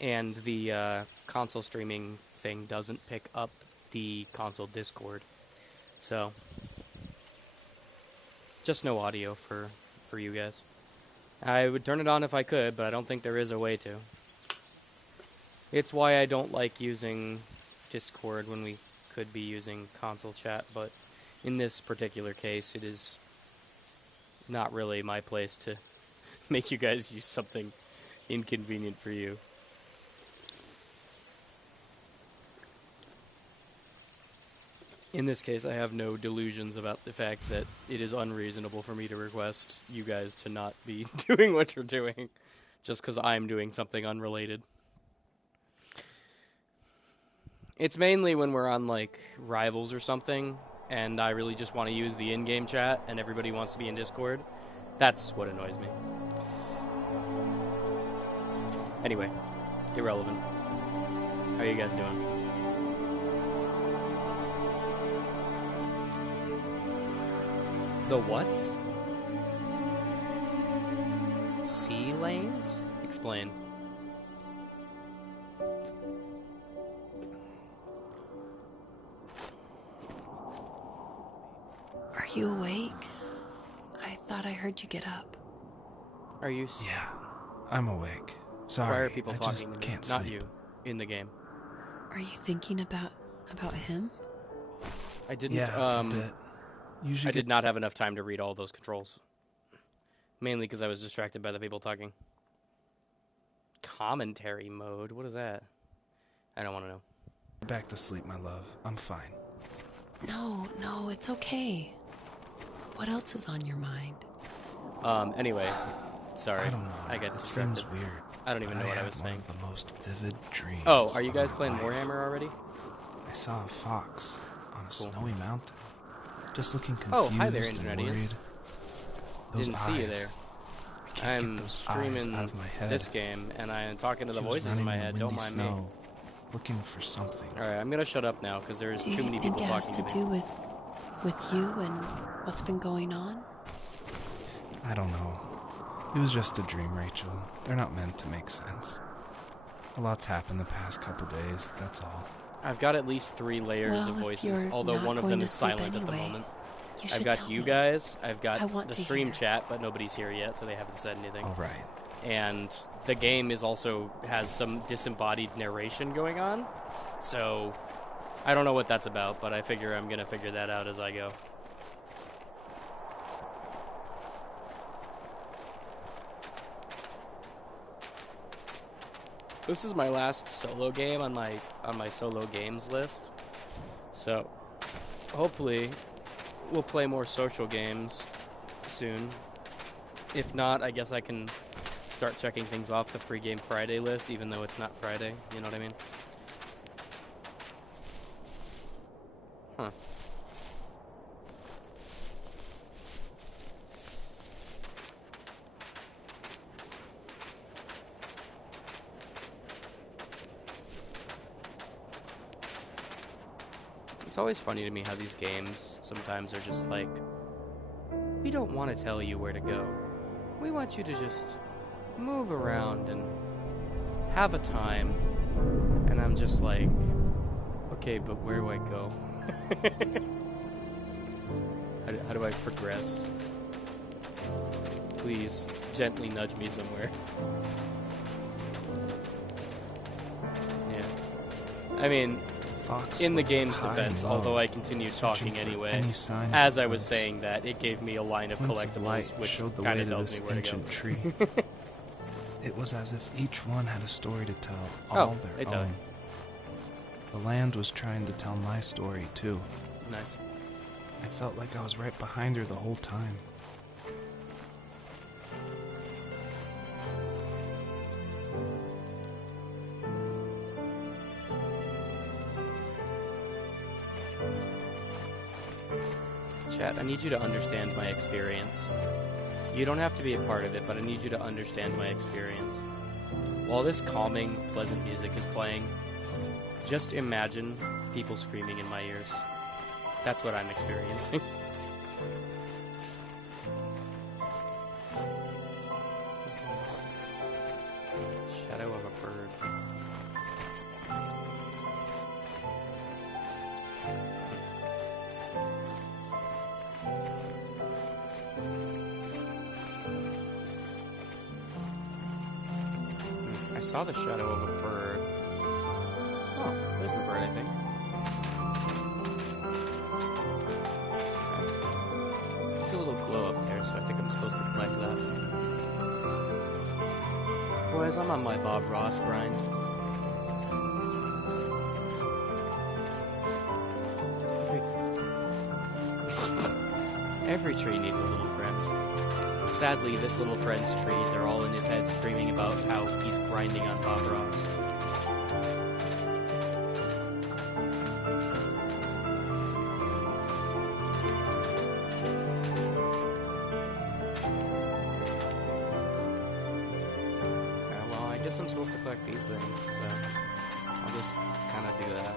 and the console streaming thing doesn't pick up the console Discord. So, just no audio for you guys. I would turn it on if I could, but I don't think there is a way to. It's why I don't like using Discord when we could be using console chat, but in this particular case, it is not really my place to make you guys use something inconvenient for you. In this case, I have no delusions about the fact that it is unreasonable for me to request you guys to not be doing what you're doing just because I'm doing something unrelated. It's mainly when we're on, like, Rivals or something, and I really just want to use the in-game chat, and everybody wants to be in Discord. That's what annoys me. Anyway, irrelevant. How are you guys doing? The what? Sea lanes? Explain. Are you awake? I thought I heard you get up. Are you... Yeah, I'm awake. Sorry, Why are people I talking just to me? can't Not sleep. you. In the game. Are you thinking about him? I didn't, Yeah, a bit. I did not have enough time to read all those controls. Mainly because I was distracted by the people talking. Commentary mode? What is that? I don't want to know. Back to sleep, my love. I'm fine. No, it's okay. What else is on your mind? Anyway. Sorry. I don't know. I got It distracted. seems weird. I don't even know what I was had one saying. of the most vivid dreams. Oh, are you of guys my playing life. Warhammer already? I saw a fox on a Cool. snowy mountain, just looking Oh, confused hi there, and Internetians. worried. Those Didn't see you eyes. there. I can't I'm get those eyes streaming out of my head. this game, and I'm talking to the She was voices in running my the head. Don't windy mind me. snow, looking for something. Alright, I'm gonna shut up now, because there's Do too you many think people it has talking to to me. do with you and what's been going on? I don't know. It was just a dream, Rachel. They're not meant to make sense. A lot's happened the past couple days, that's all. I've got at least 3 layers of Well, if voices, you're although not one of going them to is sleep silent at the anyway, moment. You I've should got tell you me. guys, I've I got want the to stream hear. chat, but nobody's here yet, so they haven't said anything. Alright. And the game is also has some disembodied narration going on, so I don't know what that's about, but I figure I'm gonna figure that out as I go. This is my last solo game on my solo games list, so hopefully we'll play more social games soon. If not, I guess I can start checking things off the Free Game Friday list, even though it's not Friday. You know what I mean? Huh. It's always funny to me how these games sometimes are just like, we don't want to tell you where to go. We want you to just move around and have a time. And I'm just like, okay, but where do I go? How do I progress? Please, gently nudge me somewhere. Yeah. I mean, Fox in the looked game's high defense, and low, although I continued searching talking for anyway, any sign of as the I was cubs. saying that, it gave me a line of Glints of light collectibles, which showed the kind way of to tells me this where to go. ancient tree. It was as if each one had a story to tell, Oh, all they their tell own. The land was trying to tell my story, too. Nice. I felt like I was right behind her the whole time. Chat, I need you to understand my experience. You don't have to be a part of it, but I need you to understand my experience. While this calming, pleasant music is playing, just imagine people screaming in my ears. That's what I'm experiencing. Shadow of a bird. I saw the shadow of a bird. Oh, there's the bird, I think. Okay. There's a little glow up there, so I think I'm supposed to collect that. Boys, I'm on my Bob Ross grind. Every tree needs a little friend. Sadly, this little friend's trees are all in his head screaming about how he's grinding on Bob Ross. Okay, well, I guess I'm supposed to collect these things, so I'll just kind of do that.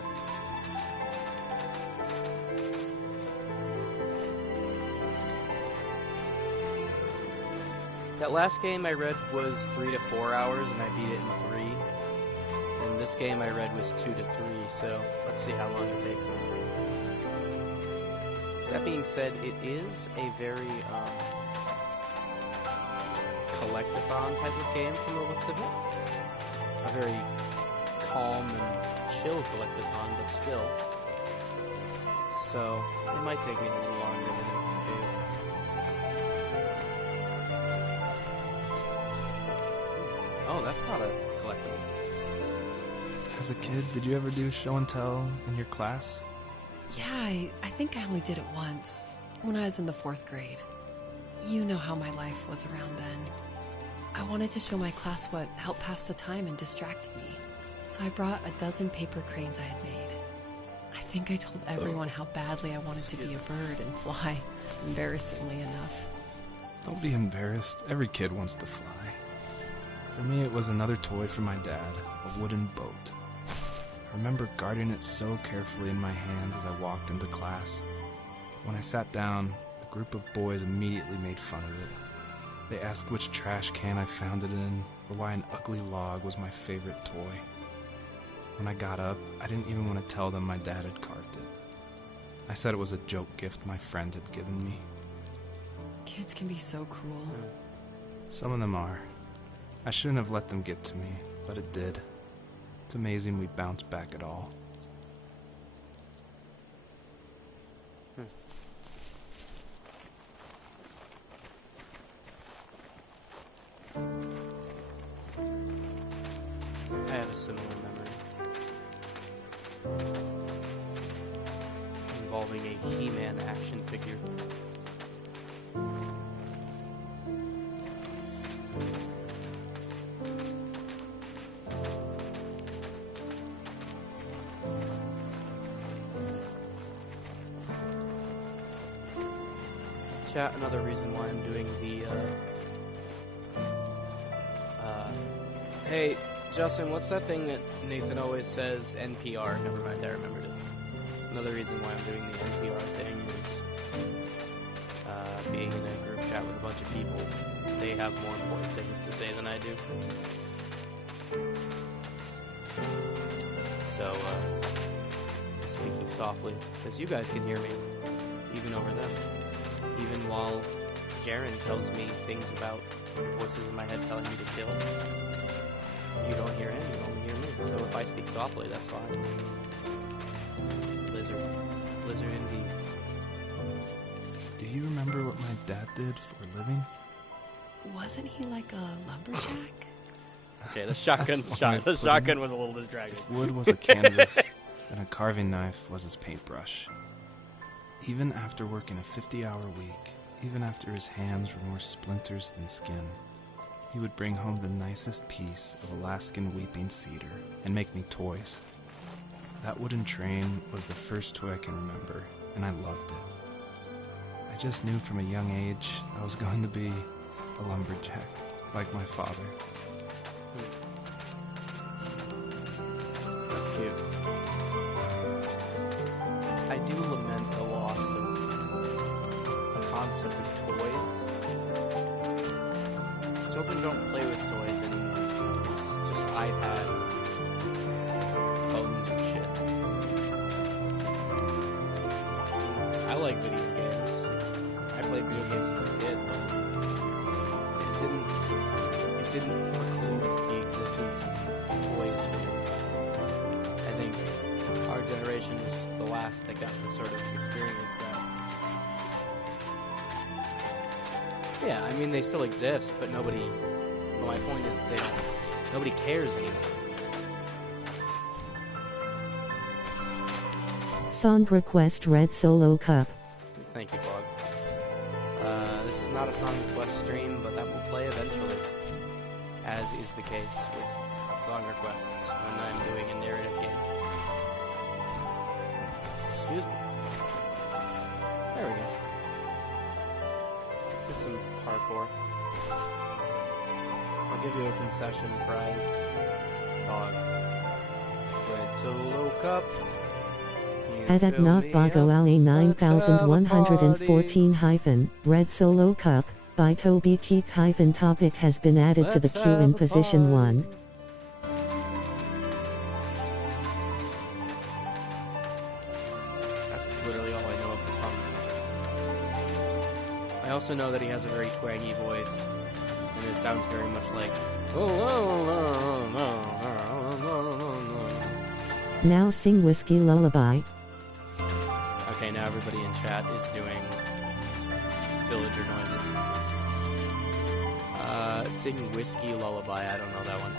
That last game I read was 3 to 4 hours, and I beat it in 3. And this game I read was 2 to 3, so let's see how long it takes me. That being said, it is a very collectathon type of game from the looks of it. A very calm and chill collectathon, but still. So it might take me a little longer than anticipated. Oh, that's not a collectible. As a kid, did you ever do show and tell in your class? Yeah, I think I only did it once, when I was in the 4th grade. You know how my life was around then. I wanted to show my class what helped pass the time and distracted me. So I brought a dozen paper cranes I had made. I think I told everyone how badly I wanted to be a bird and fly, embarrassingly enough. Don't be embarrassed. Every kid wants to fly. For me, it was another toy from my dad, a wooden boat. I remember guarding it so carefully in my hands as I walked into class. When I sat down, a group of boys immediately made fun of it. They asked which trash can I found it in, or why an ugly log was my favorite toy. When I got up, I didn't even want to tell them my dad had carved it. I said it was a joke gift my friend had given me. Kids can be so cruel. Some of them are. I shouldn't have let them get to me, but it did. It's amazing we bounced back at all. I have a similar memory. Involving a He-Man action figure. Chat, another reason why I'm doing the, hey, Justin, what's that thing that Nathan always says, NPR? Never mind, I remembered it. Another reason why I'm doing the NPR thing is, being in a group chat with a bunch of people. They have more important things to say than I do. So, speaking softly, because you guys can hear me, even over them. Even while Jaren tells me things about the voices in my head telling me to kill. You don't hear him, you only hear me. So if I speak softly, that's fine. Lizard. Lizard indeed. Do you remember what my dad did for a living? Wasn't he like a lumberjack? Okay, the shotgun was a little distracting. If wood was a canvas, then a carving knife was his paintbrush. Even after working a 50-hour week, even after his hands were more splinters than skin, he would bring home the nicest piece of Alaskan weeping cedar and make me toys. That wooden train was the first toy I can remember, and I loved it. I just knew from a young age I was going to be a lumberjack, like my father. That's cute. I do lament the loss of the concept of toys. Children don't play with toys anymore. It's just either iPads and phones and shit. I like video games. I played video games as a kid, but it didn't preclude the existence of toys for me. I think our generation is the last that got to sort of experience that. Yeah, I mean, they still exist, but nobody... Well, my point is nobody cares anymore. Song request Red Solo Cup. Thank you, Bog. This is not a song request stream, but that will play eventually, as is the case with song requests when I'm doing a narrative game. Excuse me. There we go. Get some parkour. I'll give you a concession prize. Dog. Red Solo Cup. Adat not Bago Ale 9114 hyphen, Red Solo Cup, by Toby Keith hyphen topic has been added to the queue in position 1. That's literally all I know of the song. I also know that he has a very twangy voice, and it sounds very much like... Now sing Whiskey Lullaby. Okay, now everybody in chat is doing villager noises. Sing Whiskey Lullaby, I don't know that one.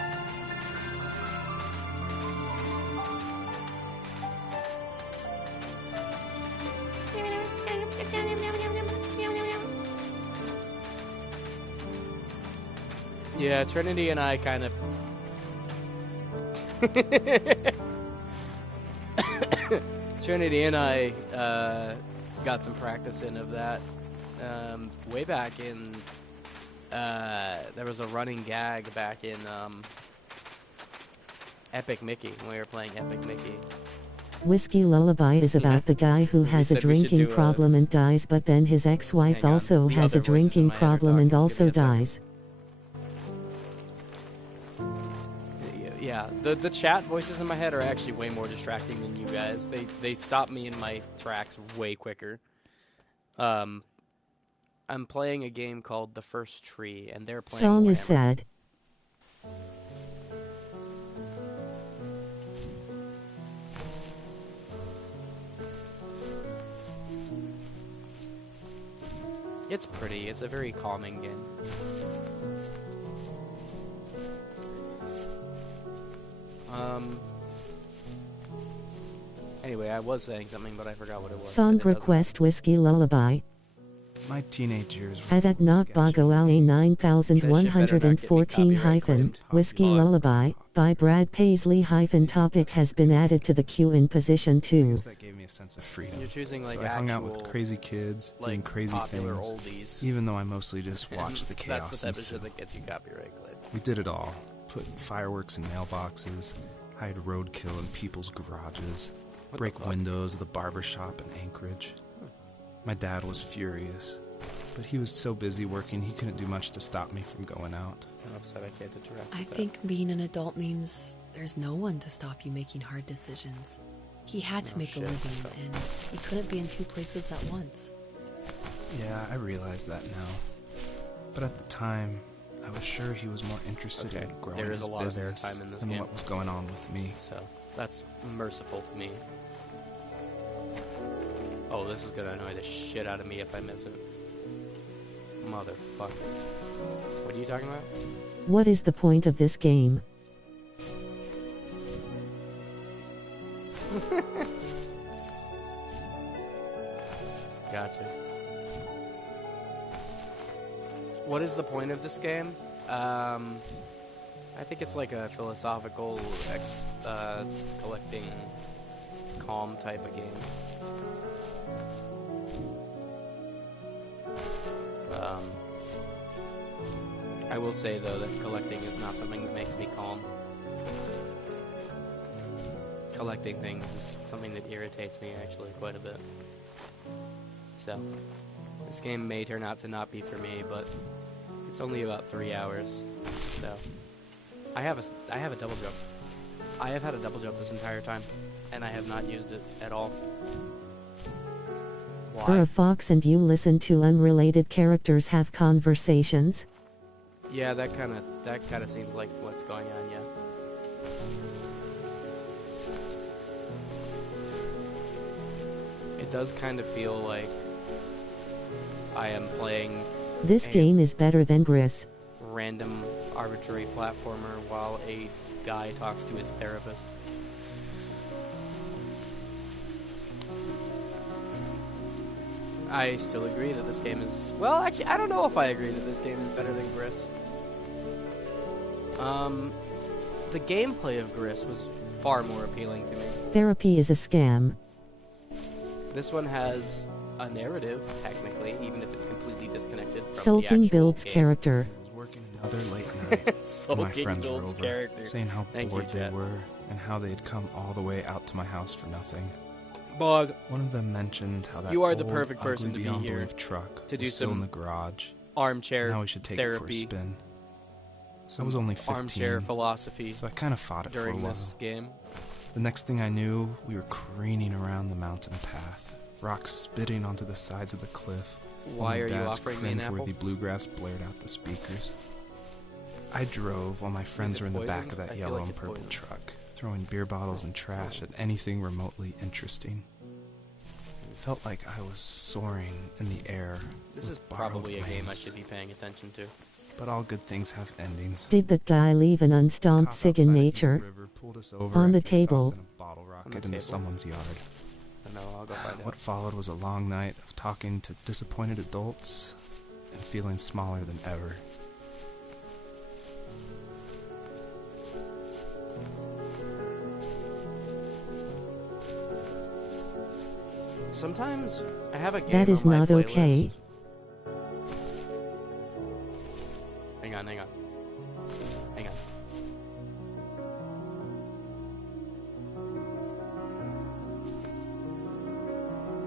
Yeah, Trinity and I kind of... Trinity and I got some practice in of that way back in... there was a running gag back in Epic Mickey, when we were playing Epic Mickey. Whiskey Lullaby is about the guy who has a drinking problem and dies, but then his ex-wife also has a drinking problem and also dies. Yeah, the chat voices in my head are actually way more distracting than you guys. They stop me in my tracks way quicker. I'm playing a game called The First Tree, and they're playing Song is Warhammer. sad. It's pretty. It's a very calming game. Anyway, I was saying something, but I forgot what it was. Song request Whiskey Lullaby. My teenage years were Adat not Bago Ale 9114 hyphen, Whiskey Lullaby, by Brad Paisley hyphen topic has been added to the queue in position 2. That gave me a sense of freedom. You're choosing like So I hung out with crazy kids, doing like crazy popular things, oldies. even though I mostly just watched the chaos. That's the type of and shit that gets you copyright claim. We did it all. Put fireworks in mailboxes, hide roadkill in people's garages, break windows of the barber shop in Anchorage. My dad was furious, but he was so busy working he couldn't do much to stop me from going out. I'm upset I can't interact with I that. think being an adult means there's no one to stop you making hard decisions. He had to Oh, make shit. a living, and he couldn't be in two places at once. Yeah, I realize that now. But at the time, I was sure he was more interested Okay, in growing there is his a lot of business airtime in this than game. what was going on with me. So, that's merciful to me. Oh, this is gonna annoy the shit out of me if I miss it. Motherfucker. What are you talking about? What is the point of this game? Gotcha. What is the point of this game? I think it's like a philosophical collecting calm type of game. I will say though that collecting is not something that makes me calm. Collecting things is something that irritates me actually quite a bit. So, this game may turn out to not be for me, but it's only about 3 hours, so I have a double jump. I have had a double jump this entire time, and I have not used it at all. Why? You're a fox and you listen to unrelated characters have conversations? Yeah, that kind of seems like what's going on, yeah. It does kind of feel like I am playing This game is better than Gris. Random arbitrary platformer while a guy talks to his therapist. I still agree that this game is... Well, actually, I don't know if I agree that this game is better than Gris. The gameplay of Gris was far more appealing to me. Therapy is a scam. This one has a narrative, technically, even if it's completely disconnected from the Sulking actual builds game. character. I was working another late night. and my Sulking friends were builds over, character. saying how Thank you, bored they chat. were and how they had come all the way out to my house for nothing. Bog, One of them mentioned how that You are the old, perfect person ugly to be beyond here belief truck to do was still some in the garage. armchair Now we should take it for a therapy, spin. I some was only 15, armchair philosophy so I kind of fought it for a during while. this game. The next thing I knew, we were careening around the mountain path, rocks spitting onto the sides of the cliff. Why while are you Dad's offering me an apple? cringeworthy bluegrass blared out the speakers. I drove while my friends it were in the back of poisoned? I that feel yellow like and it's purple poisoned. truck, throwing beer bottles and trash at anything remotely interesting. Felt like I was soaring in the air. This with is borrowed probably a game I wings. should be paying attention to. But all good things have endings. Did that guy leave an unstomped Cop sig outside in of Eagle nature? River pulled us over On the after he saw us table. in a bottle rocket the into table? someone's yard. No, I'll go find What out. followed was a long night of talking to disappointed adults and feeling smaller than ever. Sometimes I have a game That is on my not okay. playlist. Hang on. Hang on.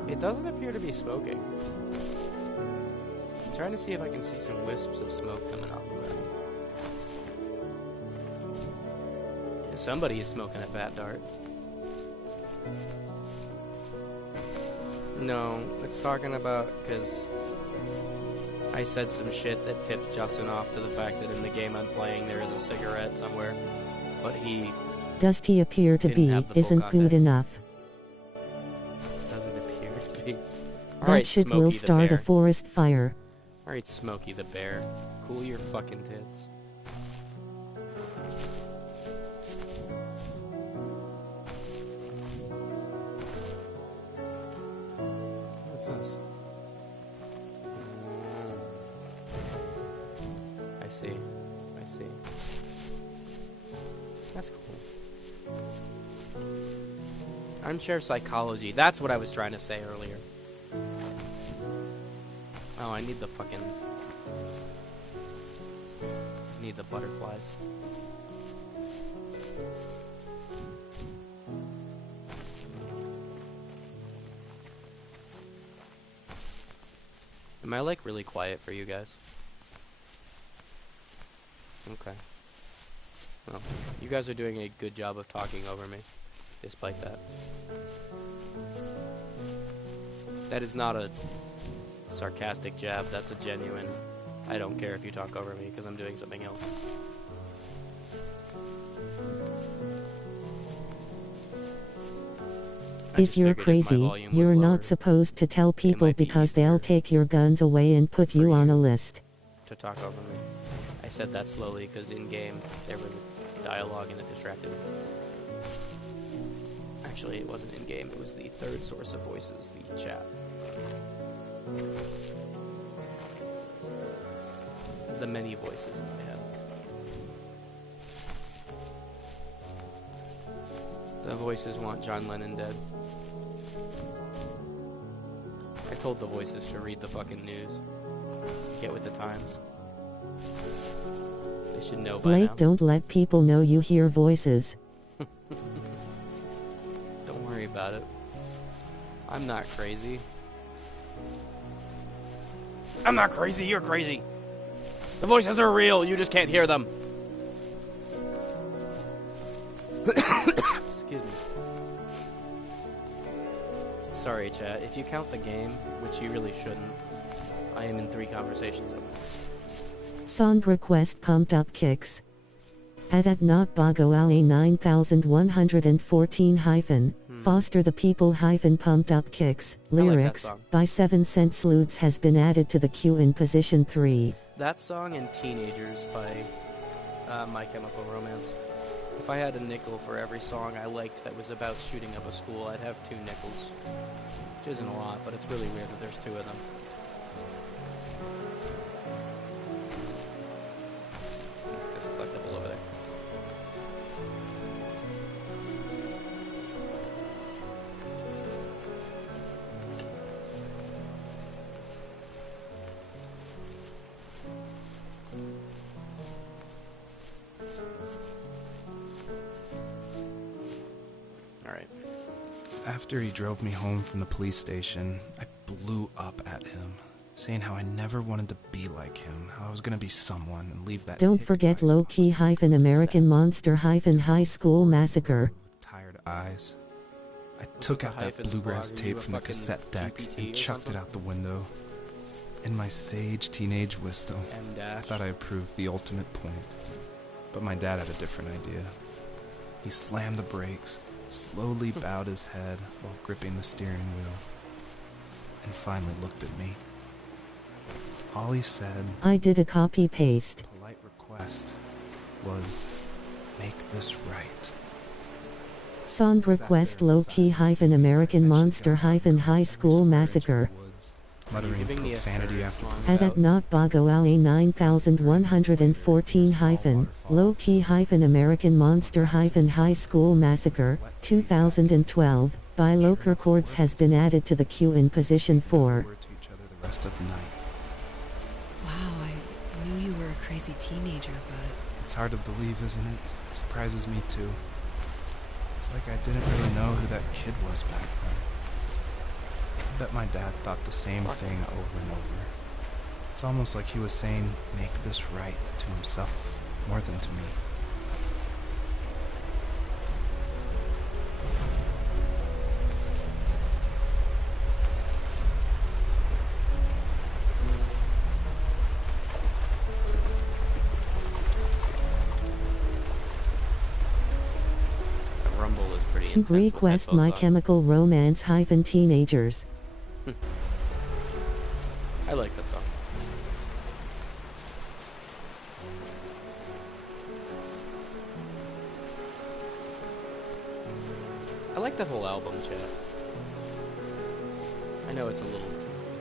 It doesn't appear to be smoking. I'm trying to see if I can see some wisps of smoke coming off of it. Yeah, somebody is smoking a fat dart. No, it's talking about because I said some shit that tipped Justin off to the fact that in the game I'm playing there is a cigarette somewhere, but he Dusty appear to Didn't be have the full isn't good context. enough. doesn't appear to be. That Alright, shit Smokey will the start a Bear. forest fire. Alright, Smokey the Bear. Cool your fucking tits. What's this? I see. That's cool. Armchair psychology. That's what I was trying to say earlier. Oh, I need the fucking... I need the butterflies. Am I, like, really quiet for you guys? Okay. Well, you guys are doing a good job of talking over me, despite that. That is not a sarcastic jab, that's a genuine, I don't care if you talk over me because I'm doing something else. I If just you're figured my crazy, volume was you're lower, not supposed to tell people might be because easier they'll take your guns away and put for you on you. a list. to talk over me. I said that slowly because in game there was dialogue and it distracted me. Actually, it wasn't in game, it was the third source of voices, the chat. The many voices in my head. The voices want John Lennon dead. I told the voices to read the fucking news. Get with the times. They should know by Blake, now. don't let people know you hear voices. Don't worry about it. I'm not crazy. I'm not crazy, you're crazy. The voices are real, you just can't hear them. Excuse me. Sorry, chat. If you count the game, which you really shouldn't, I am in 3 conversations at once. Song request pumped up kicks. Adat not bago ale 9114 hyphen. Foster the people hyphen pumped up kicks. Lyrics by 7 Cent Sludes has been added to the queue in position 3. That song and Teenagers by My Chemical Romance. If I had a nickel for every song I liked that was about shooting up a school, I'd have 2 nickels. Which isn't a lot, but it's really weird that there's 2 of them. This collectible over there. Alright. After he drove me home from the police station, I blew up at him, saying how I never wanted to be like him, how I was gonna be someone and leave that. Don't forget low-key hyphen American Monster hyphen High School Massacre. With tired eyes. I took out that bluegrass tape from the cassette deck and chucked it out the window. In my sage teenage wisdom, I thought I approved the ultimate point. But my dad had a different idea. He slammed the brakes, slowly bowed his head while gripping the steering wheel, and finally looked at me. All he said, I did a copy-paste. Polite request, was, make this right. Song request low-key hyphen American Monster hyphen High School Massacre. Muttering profanity after Adat not bago ale 9114 hyphen low-key hyphen American Monster hyphen High School Massacre 2012 by Loker Chords has been added to the queue in position 4. to each other the rest of the night. Wow, I knew you were a crazy teenager, but... It's hard to believe, isn't it? It surprises me too. It's like I didn't really know who that kid was back then. I bet my dad thought the same thing over and over. It's almost like he was saying, make this right to himself, more than to me. That rumble is pretty Some intense with request My headphones on. Chemical Romance hyphen Teenagers. I like that song. I like that whole album, chat. I know it's a little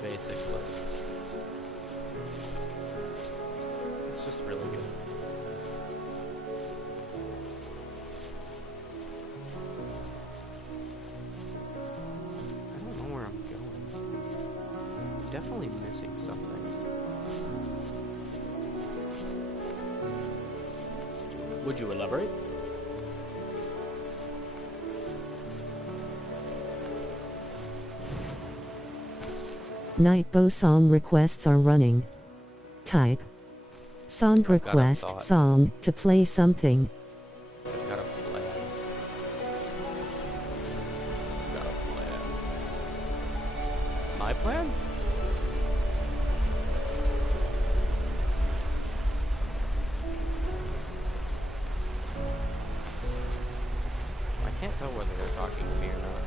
basic, but it's just really good. I don't know where I'm going. I'm definitely missing something. Would you elaborate? Nightbow song requests are running. Type. Song got a request thought. song to play something. I've got a plan. Got a plan. My plan? I can't tell whether they're talking to me or not.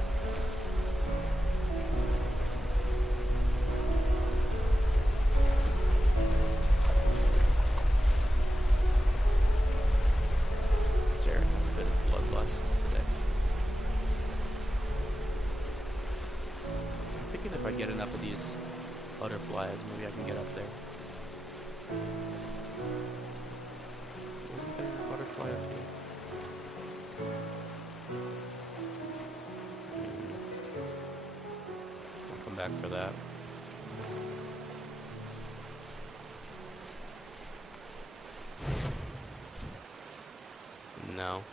Jared has a bit of bloodlust today. I'm thinking if I get enough of these butterflies, maybe I can get up there. Isn't there a butterfly up here? I'll come back for that. No.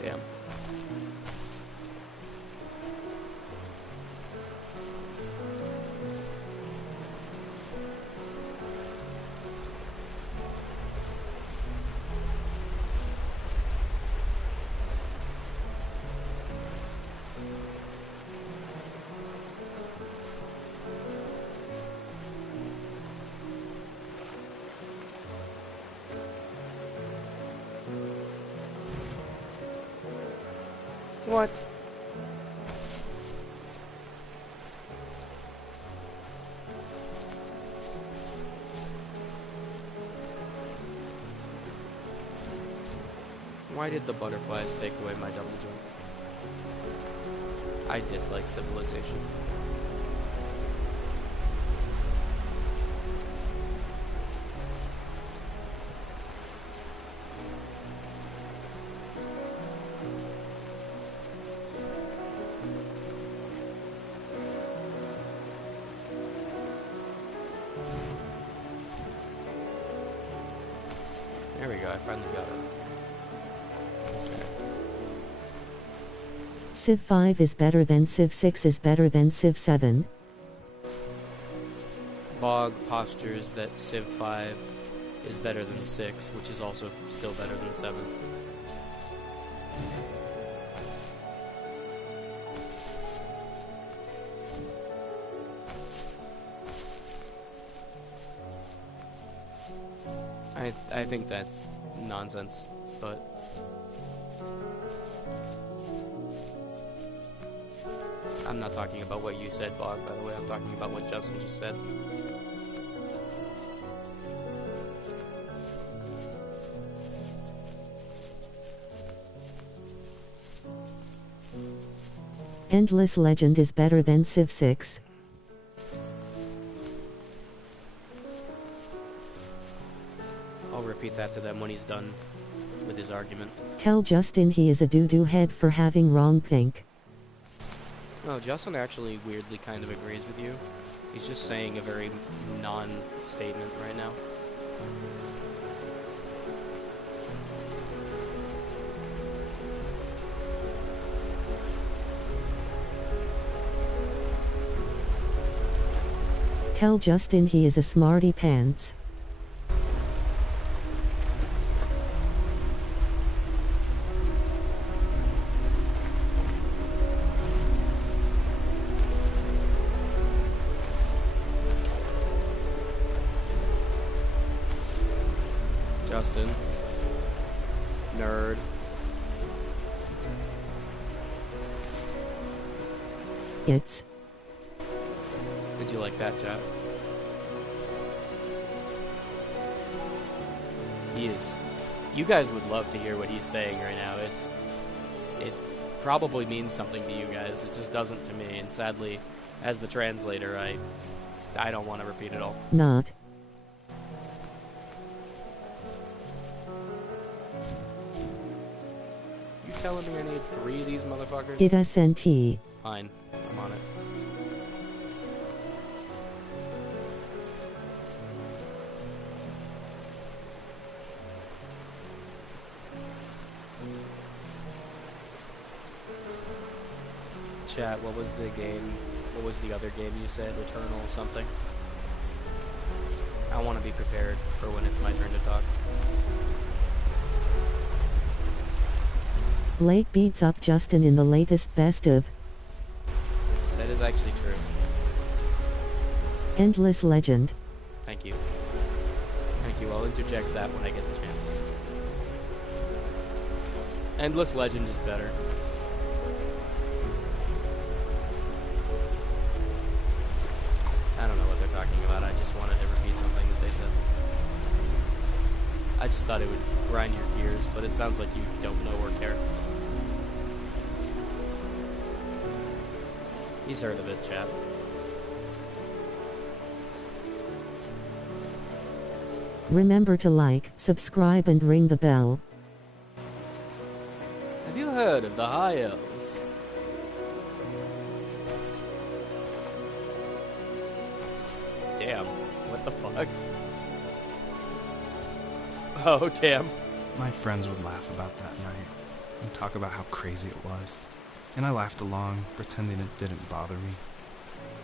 Damn. What? Why did the butterflies take away my double jump? I dislike civilization. There we go, I finally got it. Civ 5 is better than Civ 6 is better than Civ 7. Bog postures that Civ 5 is better than 6, which is also still better than 7. I think that's nonsense, but I'm not talking about what you said, Bog, by the way. I'm talking about what Justin just said. Endless Legend is better than Civ 6. I'll repeat that to them when he's done with his argument. Tell Justin he is a doo-doo head for having wrong think. No, Justin actually weirdly kind of agrees with you. He's just saying a very non-statement right now. Tell Justin he is a smarty pants. Justin. Nerd. It's. Did you like that, chat? He is. You guys would love to hear what he's saying right now. It probably means something to you guys. It just doesn't to me. And sadly, as the translator, I don't want to repeat it all. Not. You telling me I need 3 of these motherfuckers? It SNT. Fine. I'm on it. Chat, what was the game? What was the other game you said? Returnal something? I want to be prepared for when it's my turn to talk. Blake beats up Justin in the latest best of. That is actually true. Endless Legend. Thank you. Thank you. I'll interject that when I get the chance. Endless Legend is better. I don't know what they're talking about. I just wanted to repeat something that they said. I just thought it would grind your gears, but it sounds like you don't know or care. He's heard of it, chap. Remember to like, subscribe and ring the bell. Have you heard of the High Elves? Damn, what the fuck? Oh, damn. My friends would laugh about that night and talk about how crazy it was. And I laughed along, pretending it didn't bother me.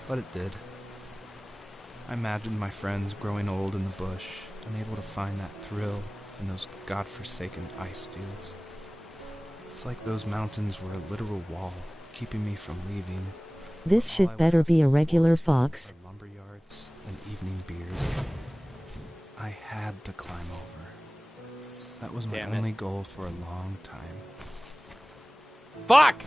But it did. I imagined my friends growing old in the bush, unable to find that thrill in those godforsaken ice fields. It's like those mountains were a literal wall, keeping me from leaving. This shit better be a regular fox. Lumber yards and evening beers. I had to climb over. That was my Damn it. only goal for a long time. Fuck!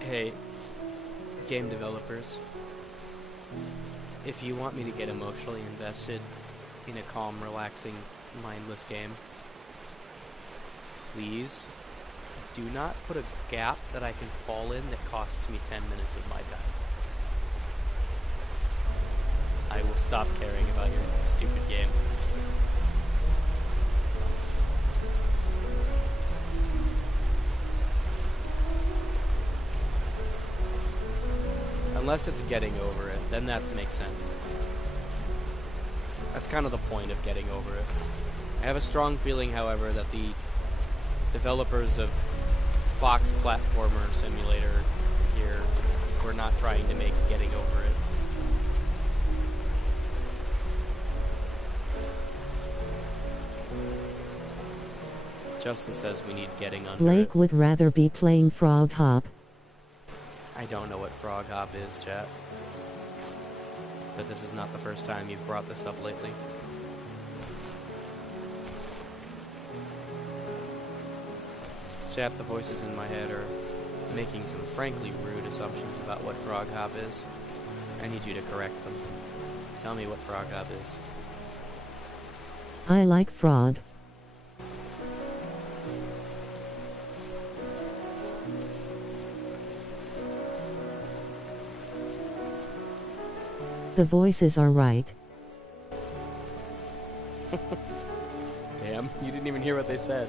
Hey, game developers. If you want me to get emotionally invested in a calm, relaxing, mindless game, please do not put a gap that I can fall in that costs me 10 minutes of my time. I will stop caring about your stupid game. Unless it's getting over it, then that makes sense. That's kind of the point of getting over it. I have a strong feeling, however, that the developers of Fox Platformer Simulator here were not trying to make getting over it. Justin says we need getting under Blake it. would rather be playing Frog Hop. I don't know what Frog Hop is, chat. But this is not the first time you've brought this up lately. Chat, the voices in my head are making some frankly rude assumptions about what Frog Hop is. I need you to correct them. Tell me what Frog Hop is. I like frog. The voices are right. Damn, you didn't even hear what they said.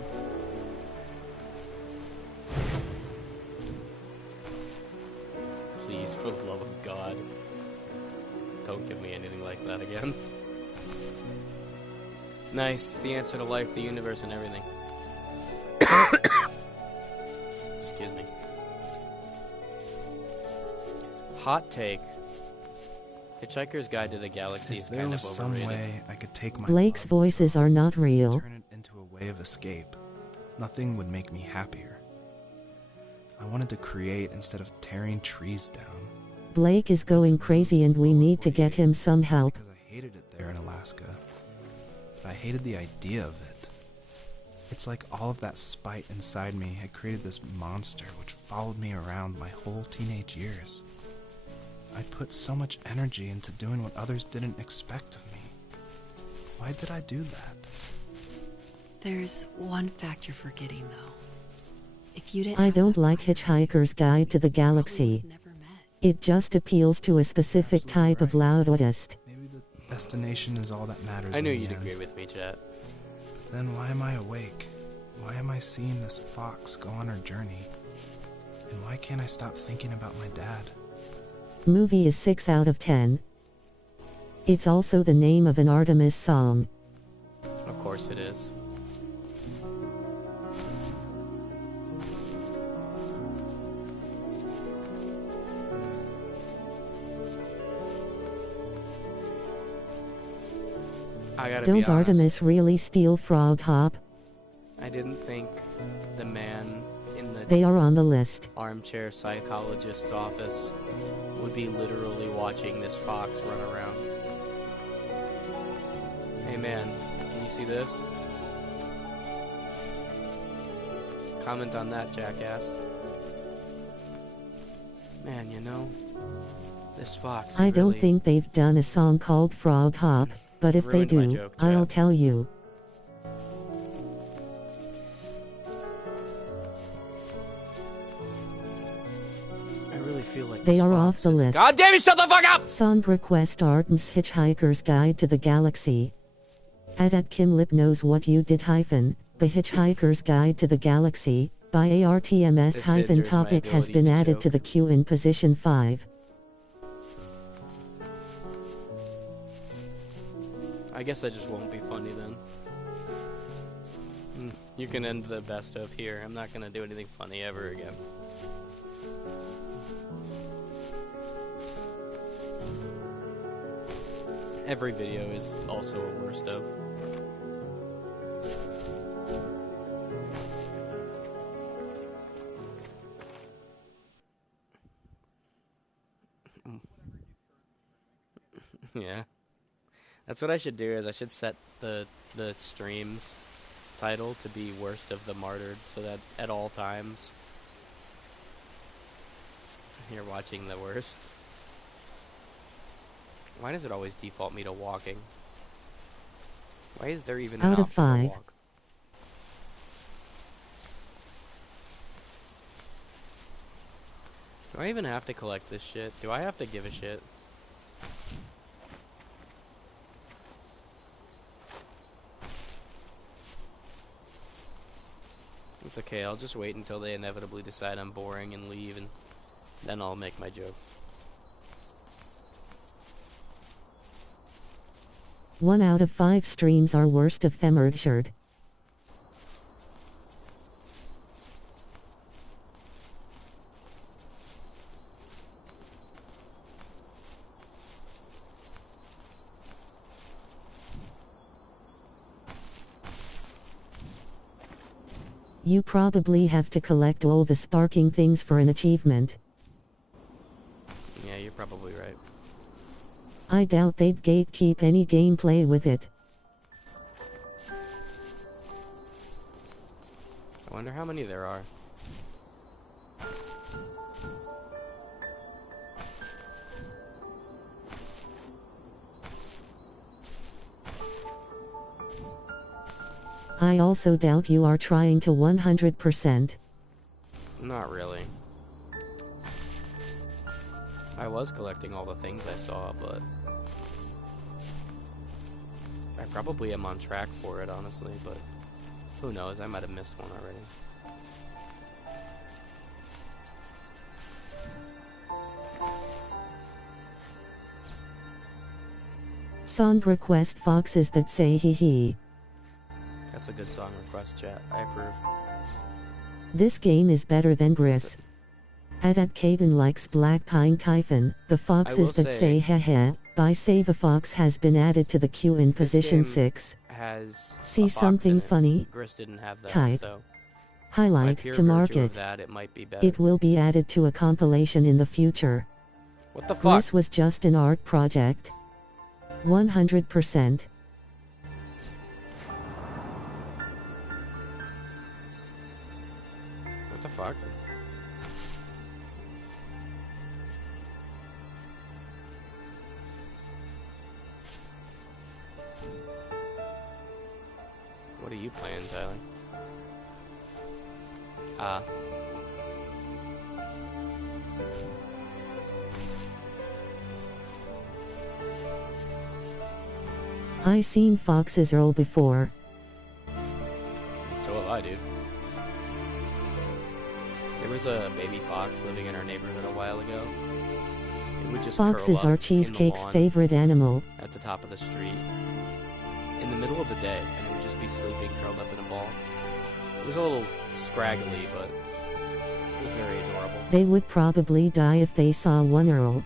Please, for the love of God, don't give me anything like that again. Nice, it's the answer to life, the universe, and everything. Excuse me. Hot take. Hitchhiker's Guide to the Galaxy If is there kind was of some overrated. way I could take my Blake's love voices from are not real. turn it into a way of escape, nothing would make me happier. I wanted to create instead of tearing trees down. Blake is going crazy and we need to get him some help. Because I hated it there in Alaska. But I hated the idea of it. It's like all of that spite inside me had created this monster which followed me around my whole teenage years. I put so much energy into doing what others didn't expect of me. Why did I do that? There's one fact you're forgetting, though. If you didn't I have don't that like power, Hitchhiker's Guide to the we probably Galaxy. would've never met. It just appeals to a specific Absolutely type of right. loudest. Maybe the destination is all that matters. I knew in the you'd end. agree with me, chat. Then why am I awake? Why am I seeing this fox go on her journey? And why can't I stop thinking about my dad? Movie is 6 out of 10. It's also the name of an Artemis song. Of course it is. I gotta be Don't honest. Artemis really steal Frog Hop? I didn't think the man in the They are on the list. armchair psychologist's office would be literally watching this fox run around. Hey man, can you see this? Comment on that, jackass. Man, you know, this fox I don't really- think they've done a song called Frog Hop, but if they Ruined my do, joke, I'll Chad. tell you. I really feel like They this are off fox the is- list. God damn it, shut the fuck up! Song request Artemis Hitchhiker's Guide to the Galaxy. At Kim Lip knows what you did hyphen, The Hitchhiker's Guide to the Galaxy, by ARTMS This hyphen hinders my topic has ability been to added joke. to the queue in position 5. I guess I just won't be funny then. You can end the best of here. I'm not gonna do anything funny ever again. Every video is also a worst of. Yeah. That's what I should do, is I should set the the stream's title to be Worst of the Martyred, so that at all times you're watching the worst. Why does it always default me to walking? Why is there even an Out of option to 5. walk? Do I even have to collect this shit? Do I have to give a shit? It's okay, I'll just wait until they inevitably decide I'm boring and leave, and then I'll make my joke. 1 out of 5 streams are worst of Themurgshard. You probably have to collect all the sparking things for an achievement. Yeah, you're probably right. I doubt they'd gatekeep any gameplay with it. I wonder how many there are. I also doubt you are trying to 100%. Not really. I was collecting all the things I saw, but I probably am on track for it, honestly, but who knows, I might have missed one already. Song request foxes that say hee hee. That's a good song request, chat. I approve. This game is better than Gris. Adat Caden likes Black Pine Kyphon. The foxes that say heh heh by Save a Fox has been added to the queue in position 6. Has See a fox something in it. funny? Gris didn't have that, Type. so Highlight by pure to virtue market. of that, it might be better. It will be added to a compilation in the future. What the fuck? Gris was just an art project. 100%. What the fuck? What are you playing, Tyler? Ah. I seen foxes Earl before. So have I, dude. There was a baby fox living in our neighborhood a while ago. It would just Foxes curl are up Cheesecake's in the lawn favorite animal. at the top of the street in the middle of the day, and it would just be sleeping curled up in a ball. It was a little scraggly, but it was very adorable. They would probably die if they saw one Earl.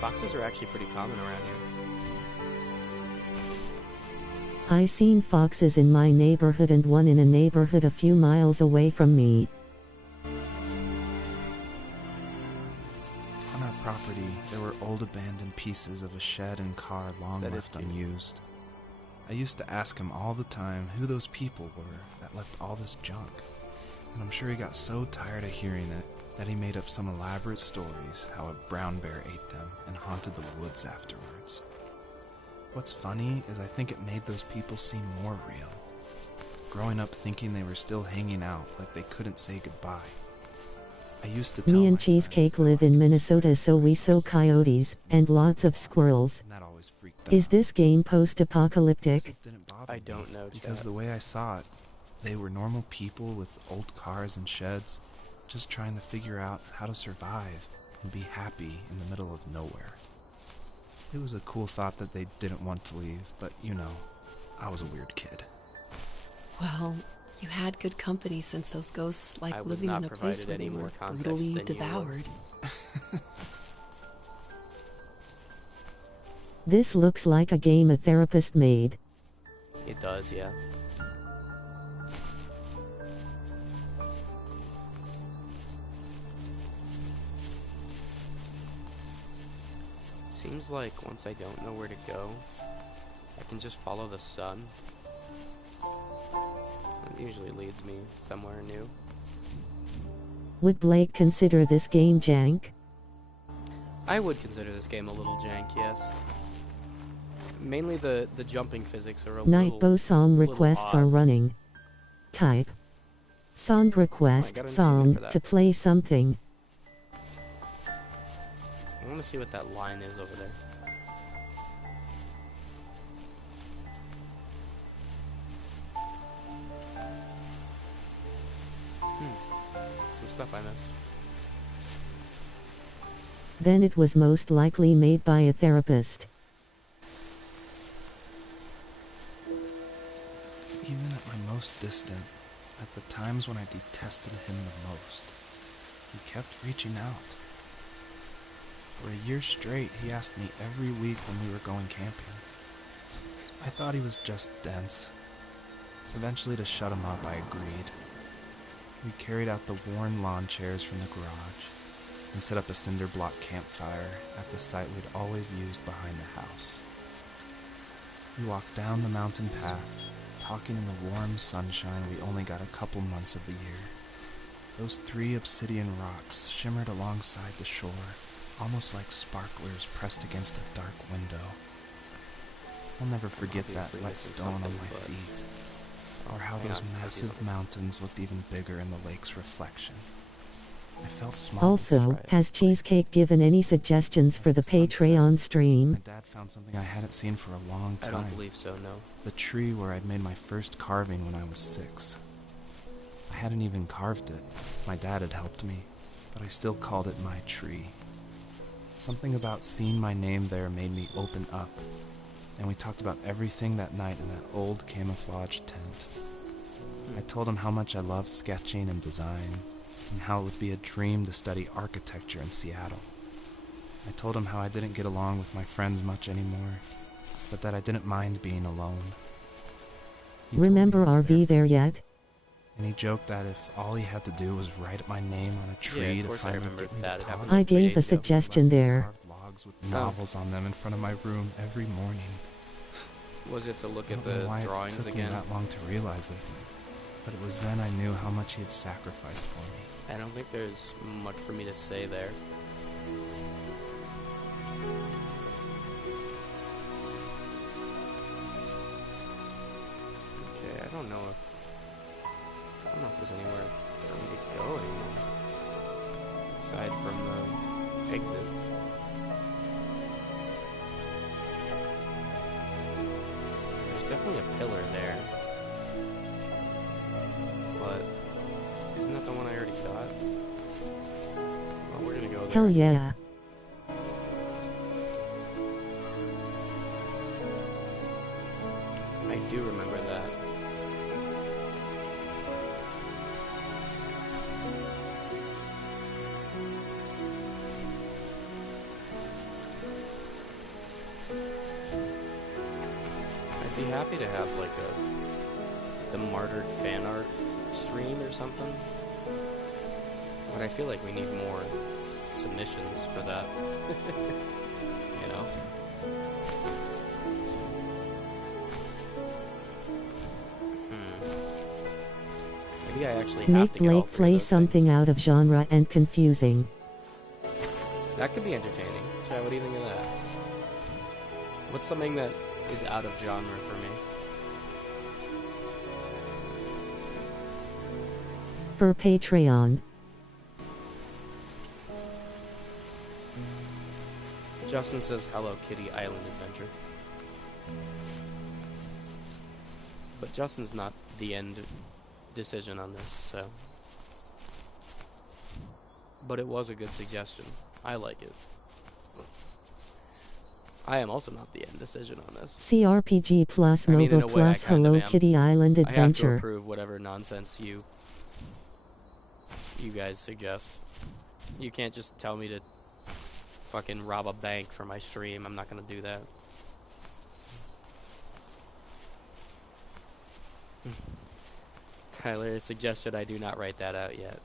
Foxes are actually pretty common around here. I seen foxes in my neighborhood and one in a neighborhood a few miles away from me. On our property, there were old abandoned pieces of a shed and car long That is left cute. unused. I used to ask him all the time who those people were that left all this junk. And I'm sure he got so tired of hearing it that he made up some elaborate stories how a brown bear ate them and haunted the woods afterwards. What's funny is I think it made those people seem more real. Growing up thinking they were still hanging out like they couldn't say goodbye. I used to tell Me and my Cheesecake friends live that I in could see Minnesota, so we saw foxes, coyotes and lots of squirrels. and that always freaked them Is out. this game post-apocalyptic? It didn't bother I me, don't know, because chat. the way I saw it, they were normal people with old cars and sheds, just trying to figure out how to survive and be happy in the middle of nowhere. It was a cool thought that they didn't want to leave, but you know, I was a weird kid. Well, you had good company since those ghosts I like was living not in a place provided where they any more were context brutally than you were. devoured. This looks like a game a therapist made. It does, yeah. Seems like once I don't know where to go, I can just follow the sun. It usually leads me somewhere new. Would Blake consider this game jank? I would consider this game a little jank, yes. Mainly the jumping physics are a Nightbow song little requests odd. are running. Type. Song request got an song achievement for that. to play something. I want to see what that line is over there. Some stuff I missed. Then it was most likely made by a therapist. Even at my most distant, at the times when I detested him the most, he kept reaching out. For a year straight, he asked me every week when we were going camping. I thought he was just dense. Eventually, to shut him up, I agreed. We carried out the worn lawn chairs from the garage and set up a cinder block campfire at the site we'd always used behind the house. We walked down the mountain path, talking in the warm sunshine we only got a couple months of the year. Those 3 obsidian rocks shimmered alongside the shore, almost like sparklers pressed against a dark window. I'll never forget Obviously that wet missing stone on something, my but- feet, or how hang those on, I see massive something. mountains looked even bigger in the lake's reflection. I felt small. Also, try it. has Cheesecake given any suggestions for the As the sun set, Patreon My stream? dad found something I hadn't seen for a long I time. don't believe so, no. The tree where I'd made my first carving when I was 6. I hadn't even carved it. My dad had helped me, but I still called it my tree. Something about seeing my name there made me open up, and we talked about everything that night in that old camouflage tent. I told him how much I loved sketching and design, and how it would be a dream to study architecture in Seattle. I told him how I didn't get along with my friends much anymore, but that I didn't mind being alone. He told me Remember he was RV for there me, yet? and he joked that if all he had to do was write my name on a tree of to course I finally remember get me that. to It talk, happened I like 3 gave a days ago. suggestion there. carved logs with novels on them in front of my room every morning. Was it to look I at don't know the why it drawings took again? me that long to realize it, but it was then I knew how much he had sacrificed for me. I don't think there's much for me to say there. Okay, I don't know if there's anywhere for me to go anymore. Aside from the exit. There's definitely a pillar there. But isn't that the one I already got? Well, we're gonna go there. Hell yeah. I do remember that. I'd be happy to have like the martyred fan art stream or something. But I feel like we need more submissions for that. You know? Maybe I actually have Make to get all Blake 3 play of those something things. out of genre and confusing. That could be entertaining. Chad, what do you think of that? What's something that is out of genre for me? For Patreon. Justin says, Hello Kitty Island Adventure. But Justin's not the end decision on this, so. But it was a good suggestion. I like it. I am also not the end decision on this. CRPG plus I mean, in MOBA a way, I plus kind of Hello am. Kitty Island I have to Adventure. approve whatever nonsense you guys suggest. You can't just tell me to fucking rob a bank for my stream. I'm not gonna do that. Tyler has suggested I do not write that out yet.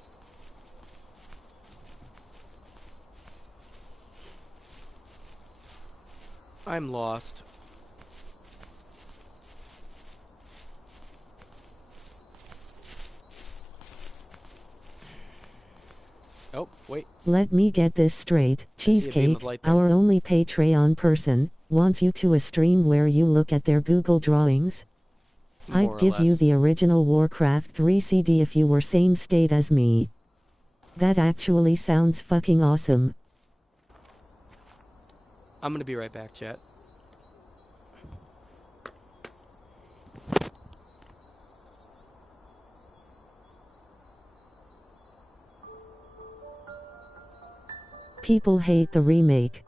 I'm lost. Oh, wait. Let me get this straight. Cheesecake, our only Patreon person, wants you to a stream where you look at their Google drawings. I'd give you the original Warcraft 3 CD if you were same state as me. That actually sounds fucking awesome. I'm gonna be right back, chat. People hate the remake.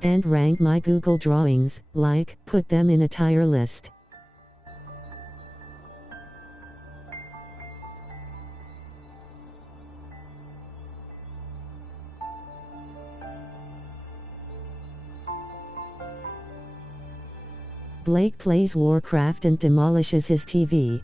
And rank my Google drawings, like, put them in a tier list. Blake plays Warcraft and demolishes his TV.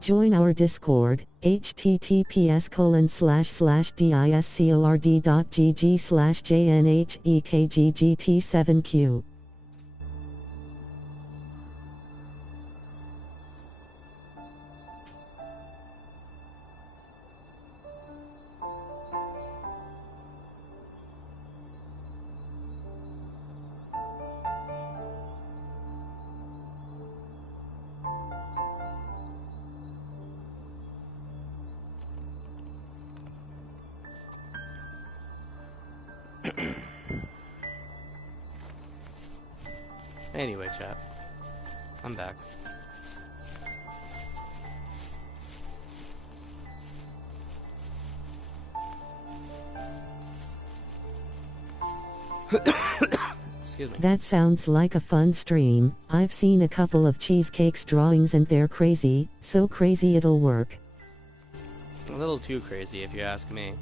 Join our Discord, https://discord.gg/jnhekggt7q. Anyway, chat. I'm back. Excuse me. That sounds like a fun stream. I've seen a couple of Cheesecake's drawings and they're crazy, so crazy it'll work. A little too crazy, if you ask me.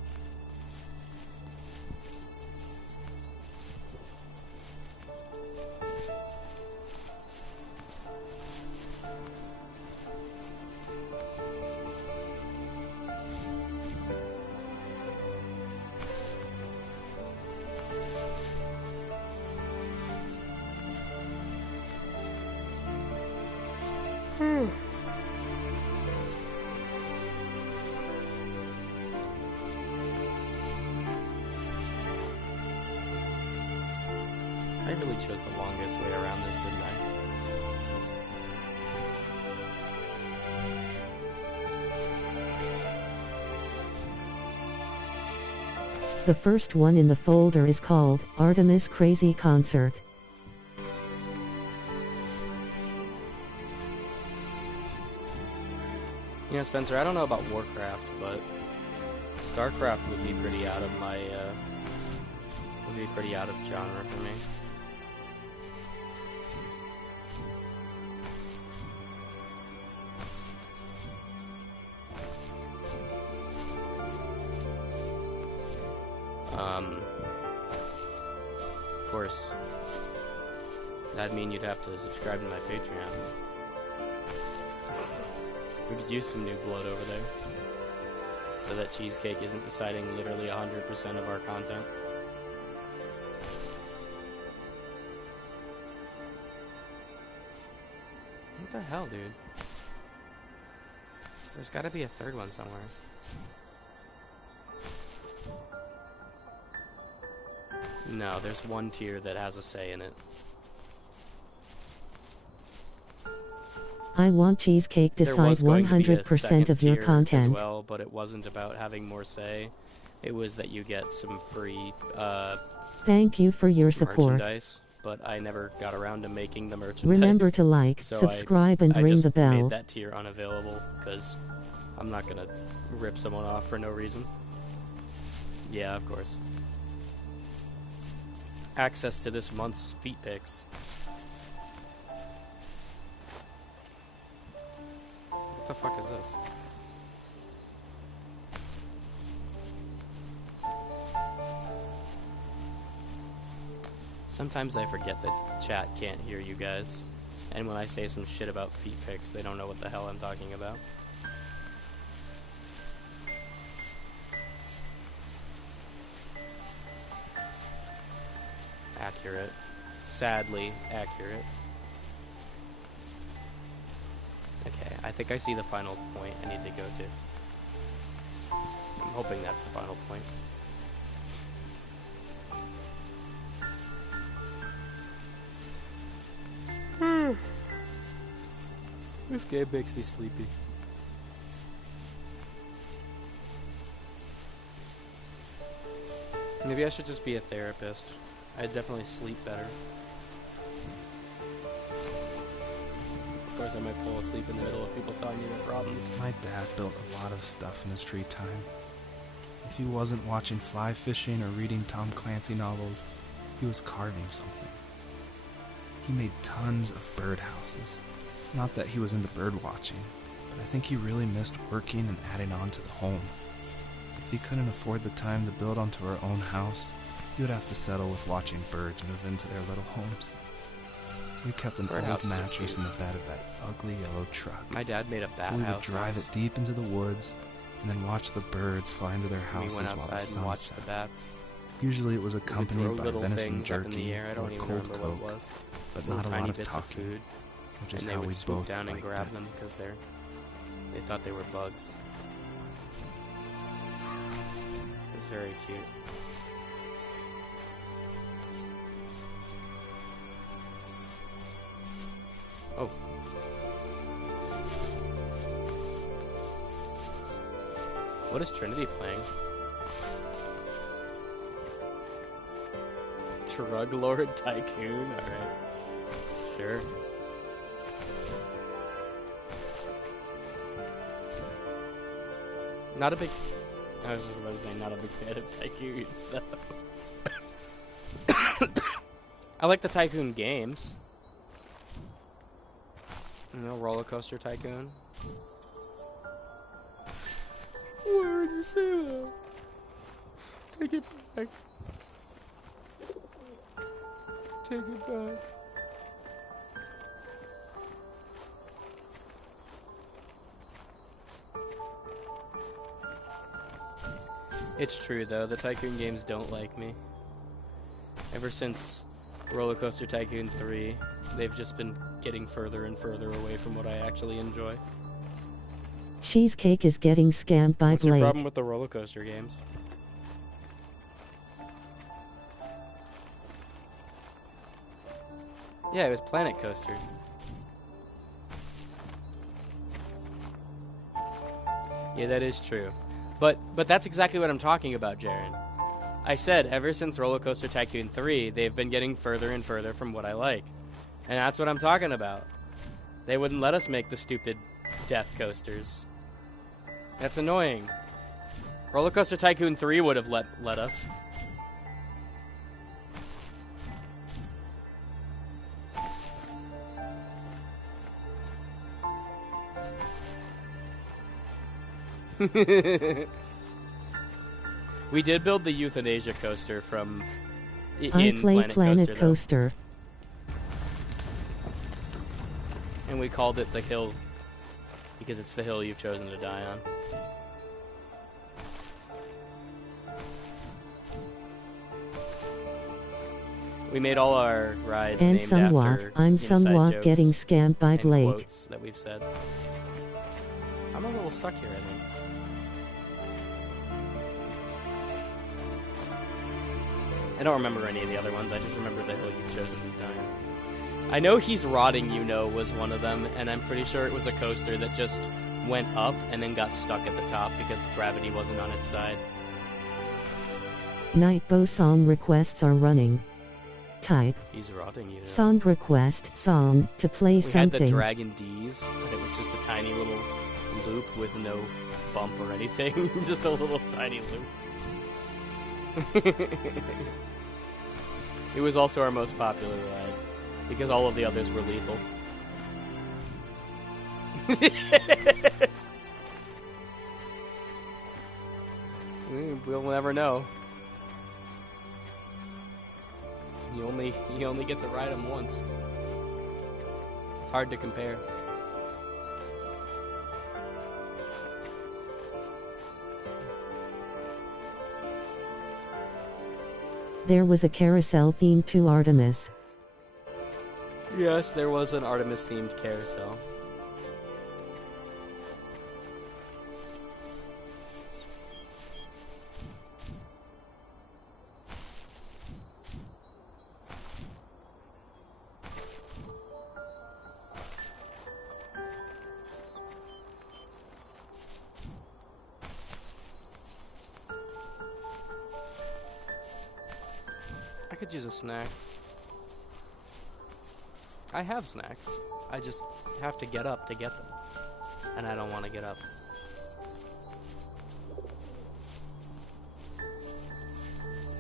I really chose the longest way around this, didn't I? The first one in the folder is called Artemis Crazy Concert. You know, Spencer, I don't know about Warcraft, but StarCraft would be pretty out of my, would be pretty out of genre for me. Of course, that'd mean you'd have to subscribe to my Patreon. We could use some new blood over there, so that Cheesecake isn't deciding literally 100% of our content. What the hell, dude? There's gotta be a third one somewhere. No, there's one tier that has a say in it. I want Cheesecake There decide was going to be a 100% second of your tier content. as well, but it wasn't about having more say. It was that you get some free Thank you for your support. merchandise, but I never got around to making the merchandise. Remember to like, So subscribe, and I ring just the bell. made that tier unavailable because I'm not gonna rip someone off for no reason. Yeah, of course. Access to this month's feet pics. What the fuck is this? Sometimes I forget that chat can't hear you guys, and when I say some shit about feet pics, they don't know what the hell I'm talking about. Accurate. Sadly accurate. Okay, I think I see the final point I need to go to. I'm hoping that's the final point. This game makes me sleepy. Maybe I should just be a therapist. I'd definitely sleep better. Of course, I might fall asleep in the middle of people telling me their problems. My dad built a lot of stuff in his free time. If he wasn't watching fly fishing or reading Tom Clancy novels, he was carving something. He made tons of birdhouses. Not that he was into bird watching, but I think he really missed working and adding on to the home. If he couldn't afford the time to build onto our own house, he would have to settle with watching birds move into their little homes. We kept an old mattress in the bed of that ugly yellow truck. My dad made a bat So we would house. drive it deep into the woods and then watch the birds fly into their We houses went while the outside and sun watched set. the bats. Usually it was We would accompanied throw by little venison things up in the jerky air. I or don't even cold remember what it coke, was. but Little not a tiny lot of bits talking, food, which and is they how would we swoop both down and liked grab it. them because they thought they were bugs. It's very cute. Oh. What is Trinity playing? Drug Lord Tycoon? Alright. Sure. Not a big... I was just about to say not a big fan of Tycoon, though. I like the Tycoon games. You know, Roller Coaster Tycoon. Why would you say that? Take it back. Take it back. It's true though, the Tycoon games don't like me. Ever since Roller Coaster Tycoon 3, they've just been getting further and further away from what I actually enjoy. Cheesecake is getting scammed by What's Blake. your problem with the roller coaster games? Yeah, it was Planet Coaster. Yeah, that is true. But that's exactly what I'm talking about, Jaren. I said ever since Roller Coaster Tycoon 3, they've been getting further and further from what I like. And that's what I'm talking about. They wouldn't let us make the stupid death coasters. That's annoying. Roller Coaster Tycoon 3 would have let us. We did build the Euthanasia coaster from I play Planet Coaster. And we called it the hill because it's the hill you've chosen to die on. We made all our rides And named somewhat, after I'm inside somewhat jokes getting scammed by and Blake. quotes that we've said. I'm a little stuck here, I think. I don't remember any of the other ones. I just remember the hill you've chosen to die on. I know He's Rotting, You Know, was one of them, and I'm pretty sure it was a coaster that just went up and then got stuck at the top because gravity wasn't on its side. Nightbow song requests are running. Type He's Rotting, You Know. song request song to play We had something. the Dragon D's, but it was just a tiny little loop with no bump or anything. Just a little tiny loop. It was also our most popular ride, because all of the others were lethal. We'll never know. You only get to ride them once. It's hard to compare. There was a carousel themed to Artemis. Yes, there was an Artemis-themed carousel. I could use a snack. I have snacks. I just have to get up to get them. And I don't want to get up.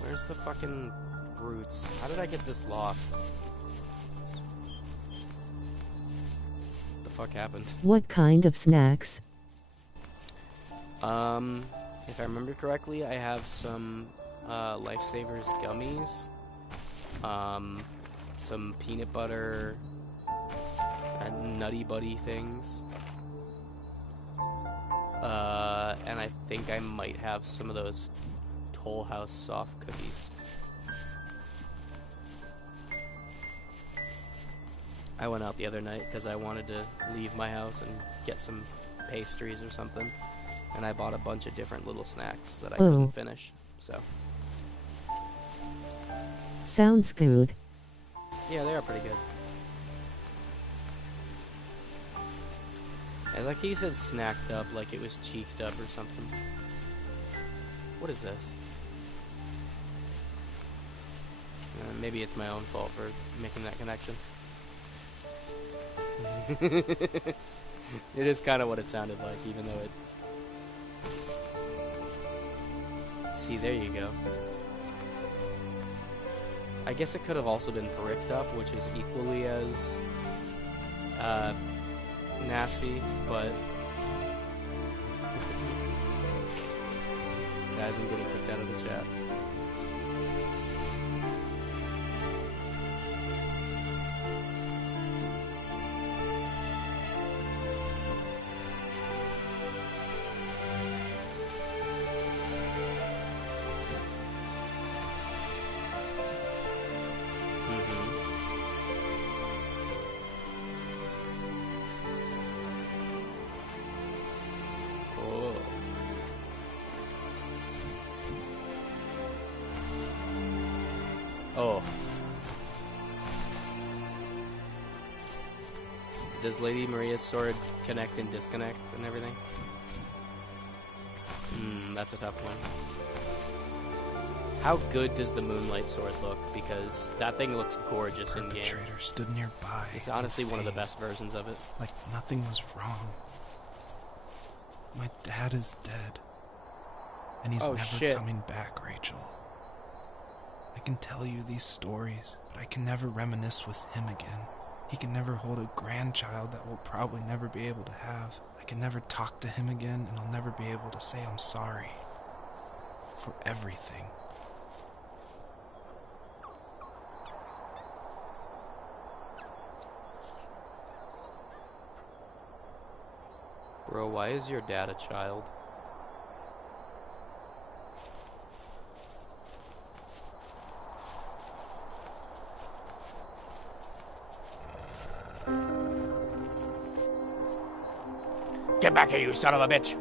Where's the fucking roots? How did I get this lost? What the fuck happened? What kind of snacks? If I remember correctly, I have some Lifesavers gummies. Some peanut butter and Nutty Buddy things. And I think I might have some of those Toll House soft cookies. I went out the other night because I wanted to leave my house and get some pastries or something. And I bought a bunch of different little snacks that I couldn't finish. So. Sounds good. Yeah, they are pretty good. I like he said snacked up like it was cheeked up or something. What is this? Maybe it's my own fault for making that connection. It is kind of what it sounded like, even though it... See, there you go. I guess it could have also been Periktuf, which is equally as nasty, but guys, I'm getting kicked out of the chat. Oh. Does Lady Maria's sword connect and disconnect and everything? That's a tough one. How good does the Moonlight sword look? Because that thing looks gorgeous in game. The perpetrator stood nearby. It's honestly one of the best versions of it. Like nothing was wrong. My dad is dead. And he's never coming back, Rachel. I can tell you these stories, but I can never reminisce with him again. He can never hold a grandchild that we'll probably never be able to have. I can never talk to him again, and I'll never be able to say I'm sorry for everything. Bro, why is your dad a child? Get back here, you son of a bitch!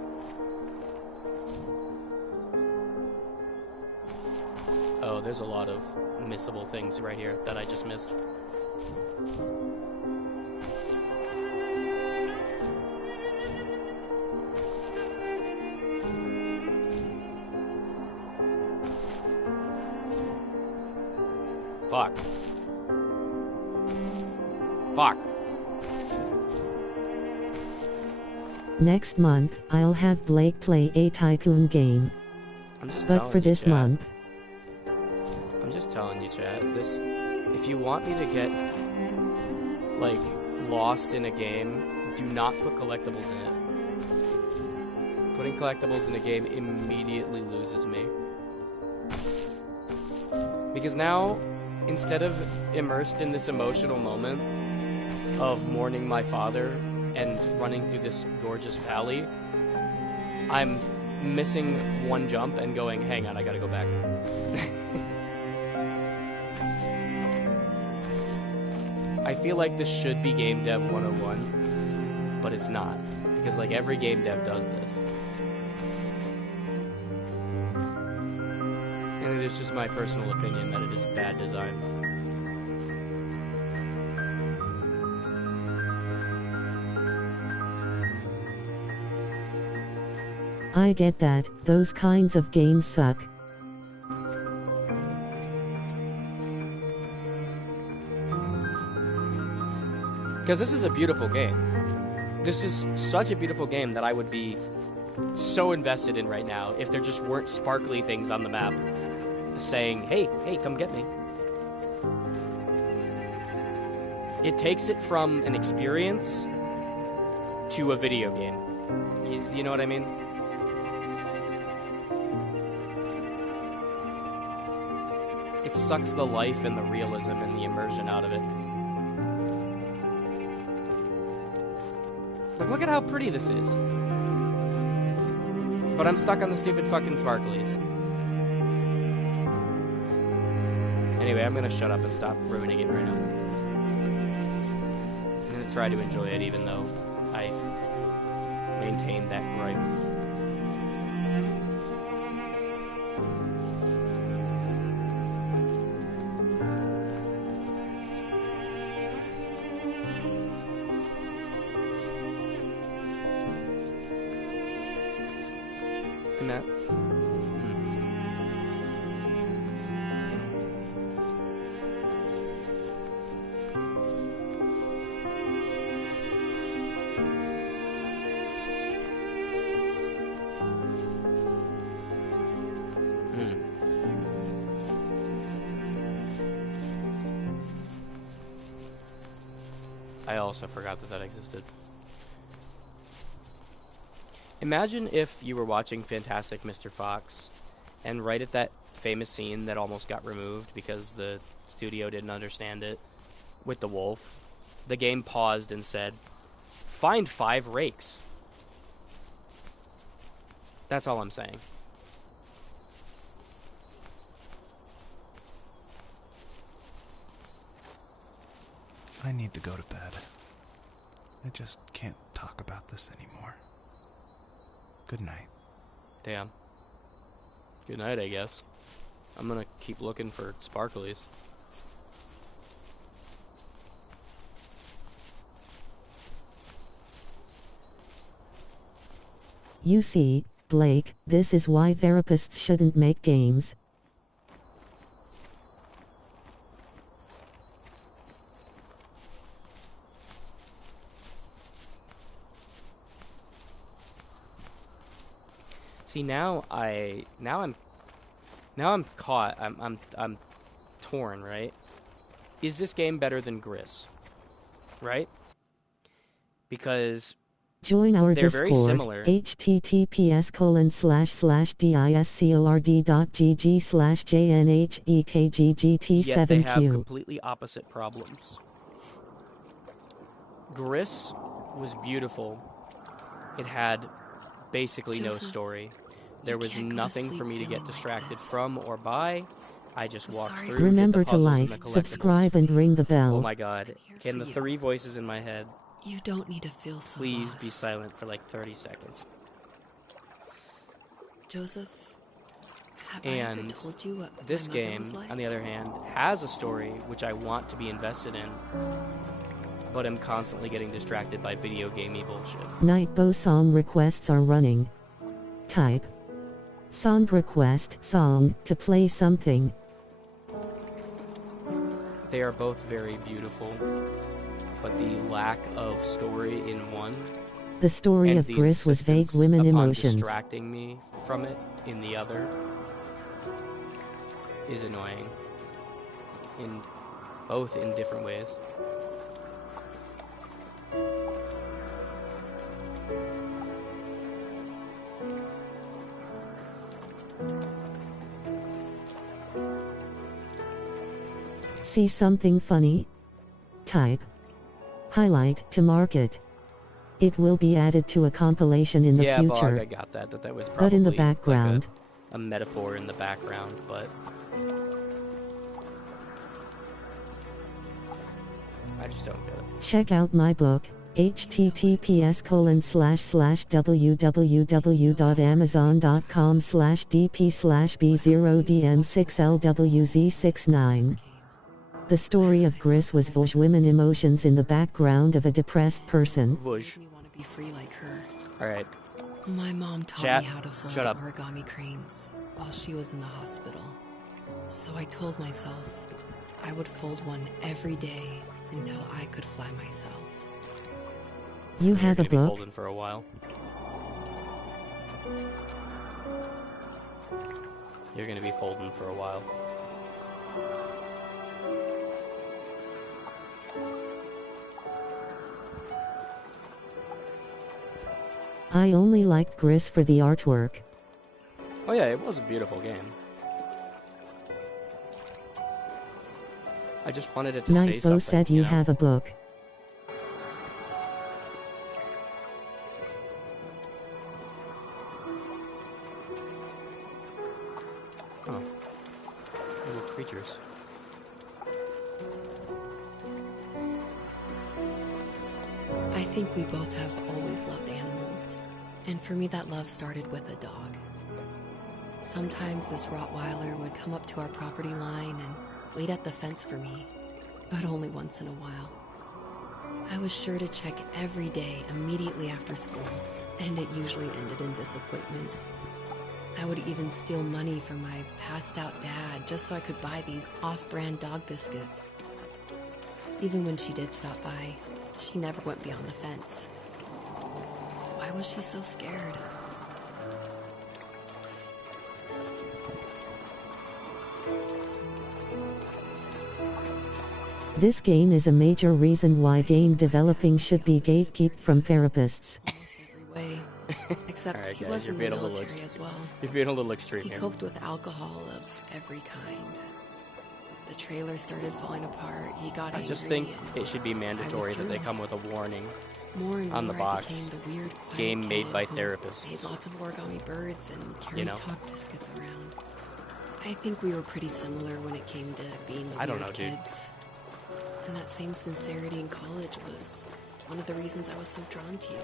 Oh, there's a lot of missable things right here that I just missed. Fuck. Fuck. Next month, I'll have Blake play a Tycoon game. But for this month... I'm just telling you, chat, this... If you want me to get, like, lost in a game, do not put collectibles in it. Putting collectibles in a game immediately loses me. Because now, instead of immersed in this emotional moment of mourning my father and running through this gorgeous valley, I'm missing one jump and going, hang on, I gotta go back. I feel like this should be Game Dev 101, but it's not, because like every game dev does this. And it is just my personal opinion that it is bad design. I get that, those kinds of games suck. Because this is a beautiful game. This is such a beautiful game that I would be so invested in right now if there just weren't sparkly things on the map saying, hey, come get me. It takes it from an experience to a video game. You know what I mean? It sucks the life and the realism and the immersion out of it. Like, look at how pretty this is. But I'm stuck on the stupid fucking sparklies. Anyway, I'm gonna shut up and stop ruining it right now. I'm gonna try to enjoy it even though I maintain that gripe. Matt. I also forgot that that existed. Imagine if you were watching Fantastic Mr. Fox, and right at that famous scene that almost got removed because the studio didn't understand it, with the wolf, the game paused and said, "Find 5 rakes." That's all I'm saying. I need to go to bed. I just can't talk about this anymore. Good night. Damn. Good night, I guess. I'm gonna keep looking for sparklies. You see, Blake, this is why therapists shouldn't make games. See, now I'm caught. I'm torn, right? Is this game better than Gris? Right? Because Join our they're very Discord, similar. https://discord.gg/jnhekggt7q. Yet they have completely opposite problems. Gris was beautiful. It had basically no Joseph, story. There was can't go to nothing for sleep me to get feeling like distracted this. from or by. I just I'm walked sorry through, for did the Remember to puzzles and the like, collectibles. subscribe, and ring the bell. Oh my god. here Can for the you. 3 voices in my head You don't need to feel so please lost. be silent for like 30 seconds? Joseph, have I ever And told you what this my mother game, was like? on the other hand, has a story which I want to be invested in, but am constantly getting distracted by video gamey bullshit. Nightbow song requests are running. Type song request song to play something. They are both very beautiful, but the lack of story in one The story and of the Gris was vague insistence women upon emotions. distracting me from it in the other is annoying in both in different ways. See something funny? Type highlight to market. It will be added to a compilation in the yeah, future. Bog, I got that was probably But in the like background, a metaphor in the background, but I just don't get it. check out my book, https://www.amazon.com/dp/b0dm6lwz69. The story of Gris was Vosge women emotions in the background of a depressed person. Vuj. Me want to be free like her. Alright, My mom taught Chat, me how to fold shut up. origami cranes while she was in the hospital. So I told myself I would fold one every day until I could fly myself. You you're have a gonna be book? folding for a while. You're gonna be folding for a while. I only liked Gris for the artwork. Oh yeah, it was a beautiful game. I just wanted it to say Nightbow something. said you know? have a book. Huh. Little creatures. I think we both have always loved animals. And for me, that love started with a dog. Sometimes this Rottweiler would come up to our property line and wait at the fence for me, but only once in a while. I was sure to check every day immediately after school, and it usually ended in disappointment. I would even steal money from my passed out dad just so I could buy these off-brand dog biscuits. Even when she did stop by, she never went beyond the fence. Why was she so scared? This game is a major reason why game developing should be gatekept from therapists. Almost every way. Except Alright, he guys, was you're in the being a little military as well. You're being a little extreme He here. coped with alcohol of every kind. The trailer started falling apart. He got I angry. just think and it should be mandatory that they withdrew. come with a warning. more and on the more I box. became the weird, quiet Game made kid by who therapists. made lots of origami birds and carried know? talk biscuits around. I think we were pretty similar when it came to being the I don't weird know, dude. kids. And that same sincerity in college was one of the reasons I was so drawn to you.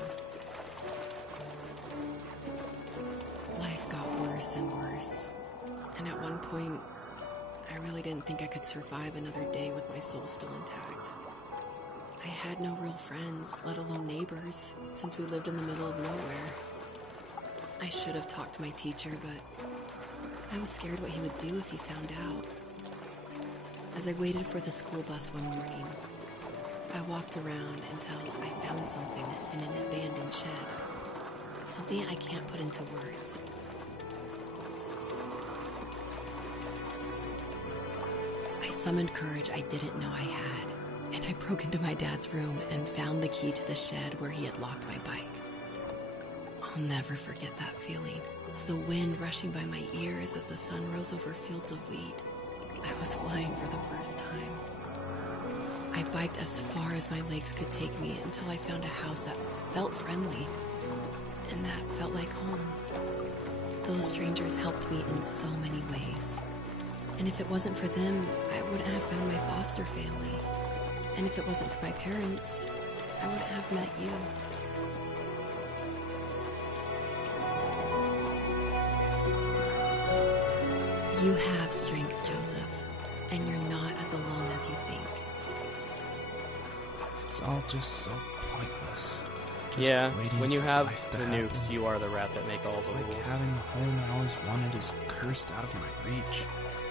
Life got worse and worse. And at one point, I really didn't think I could survive another day with my soul still intact. I had no real friends, let alone neighbors, since we lived in the middle of nowhere. I should have talked to my teacher, but I was scared what he would do if he found out. As I waited for the school bus one morning, I walked around until I found something in an abandoned shed. Something I can't put into words. I summoned courage I didn't know I had, and I broke into my dad's room and found the key to the shed where he had locked my bike. I'll never forget that feeling. The wind rushing by my ears as the sun rose over fields of wheat. I was flying for the first time. I biked as far as my legs could take me until I found a house that felt friendly and that felt like home. Those strangers helped me in so many ways. And if it wasn't for them, I wouldn't have found my foster family. And if it wasn't for my parents, I wouldn't have met you. You have strength, Joseph, and you're not as alone as you think. It's all just so pointless. Just Yeah, waiting when you for have life to the happen. nukes, you are the rat that make all It's the like rules. having the home I always wanted is cursed out of my reach.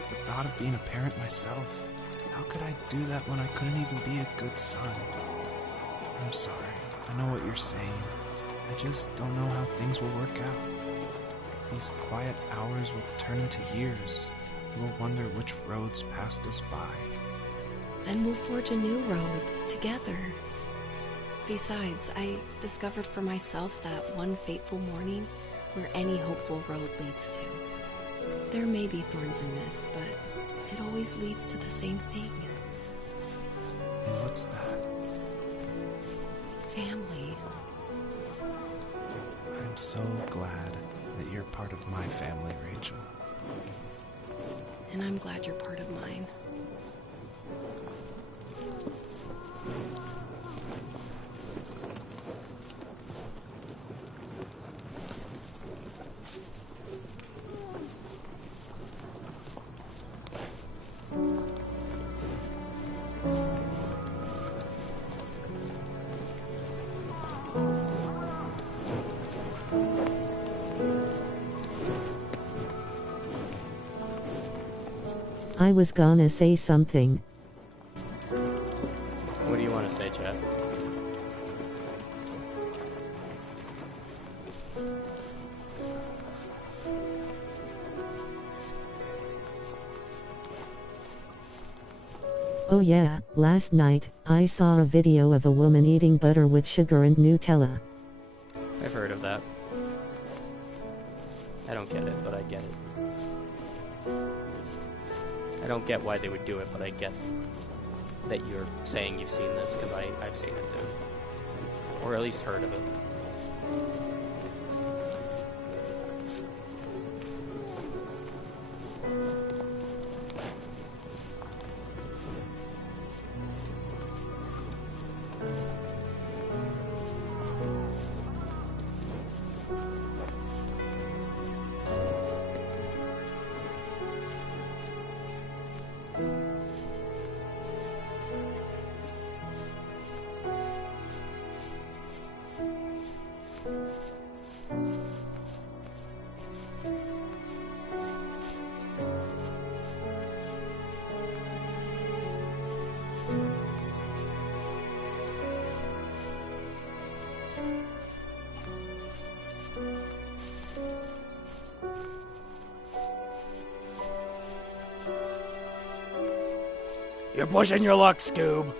The thought of being a parent myself. How could I do that when I couldn't even be a good son? I'm sorry. I know what you're saying. I just don't know how things will work out. These quiet hours will turn into years. We'll wonder which roads passed us by. Then we'll forge a new road together. Besides, I discovered for myself that one fateful morning where any hopeful road leads to. There may be thorns and mist, but it always leads to the same thing. And what's that? Family. I'm so glad that you're part of my family, Rachel. And I'm glad you're part of mine. I was gonna say something. What do you want to say, Chad? Oh yeah, last night, I saw a video of a woman eating butter with sugar and Nutella. I've heard of that. I don't get it, but I get it. I don't get why they would do it, but I get that you're saying you've seen this, because I've seen it too. Or at least heard of it. You're pushing your luck, Scoob.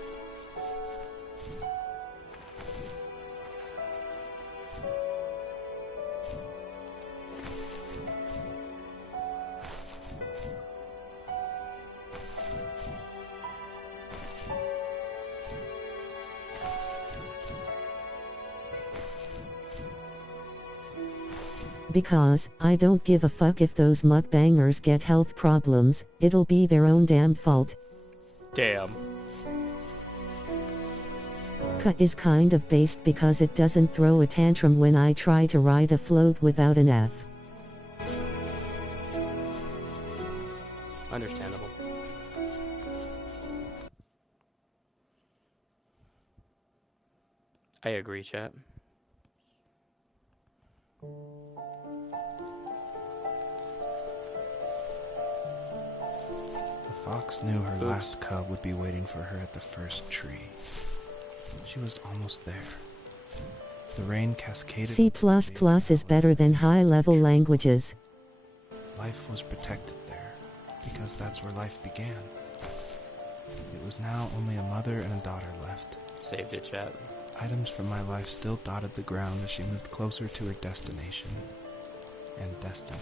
Because, I don't give a fuck if those mukbangers get health problems, it'll be their own damn fault. Damn. Ka is kind of based because it doesn't throw a tantrum when I try to ride a float without an F. Understandable. I agree, chat. The fox knew her last cub would be waiting for her at the first tree. She was almost there. The rain cascaded. C++ is better than high-level languages. Life was protected there, because that's where life began. It was now only a mother and a daughter left. Saved it, chat. Items from my life still dotted the ground as she moved closer to her destination and destiny.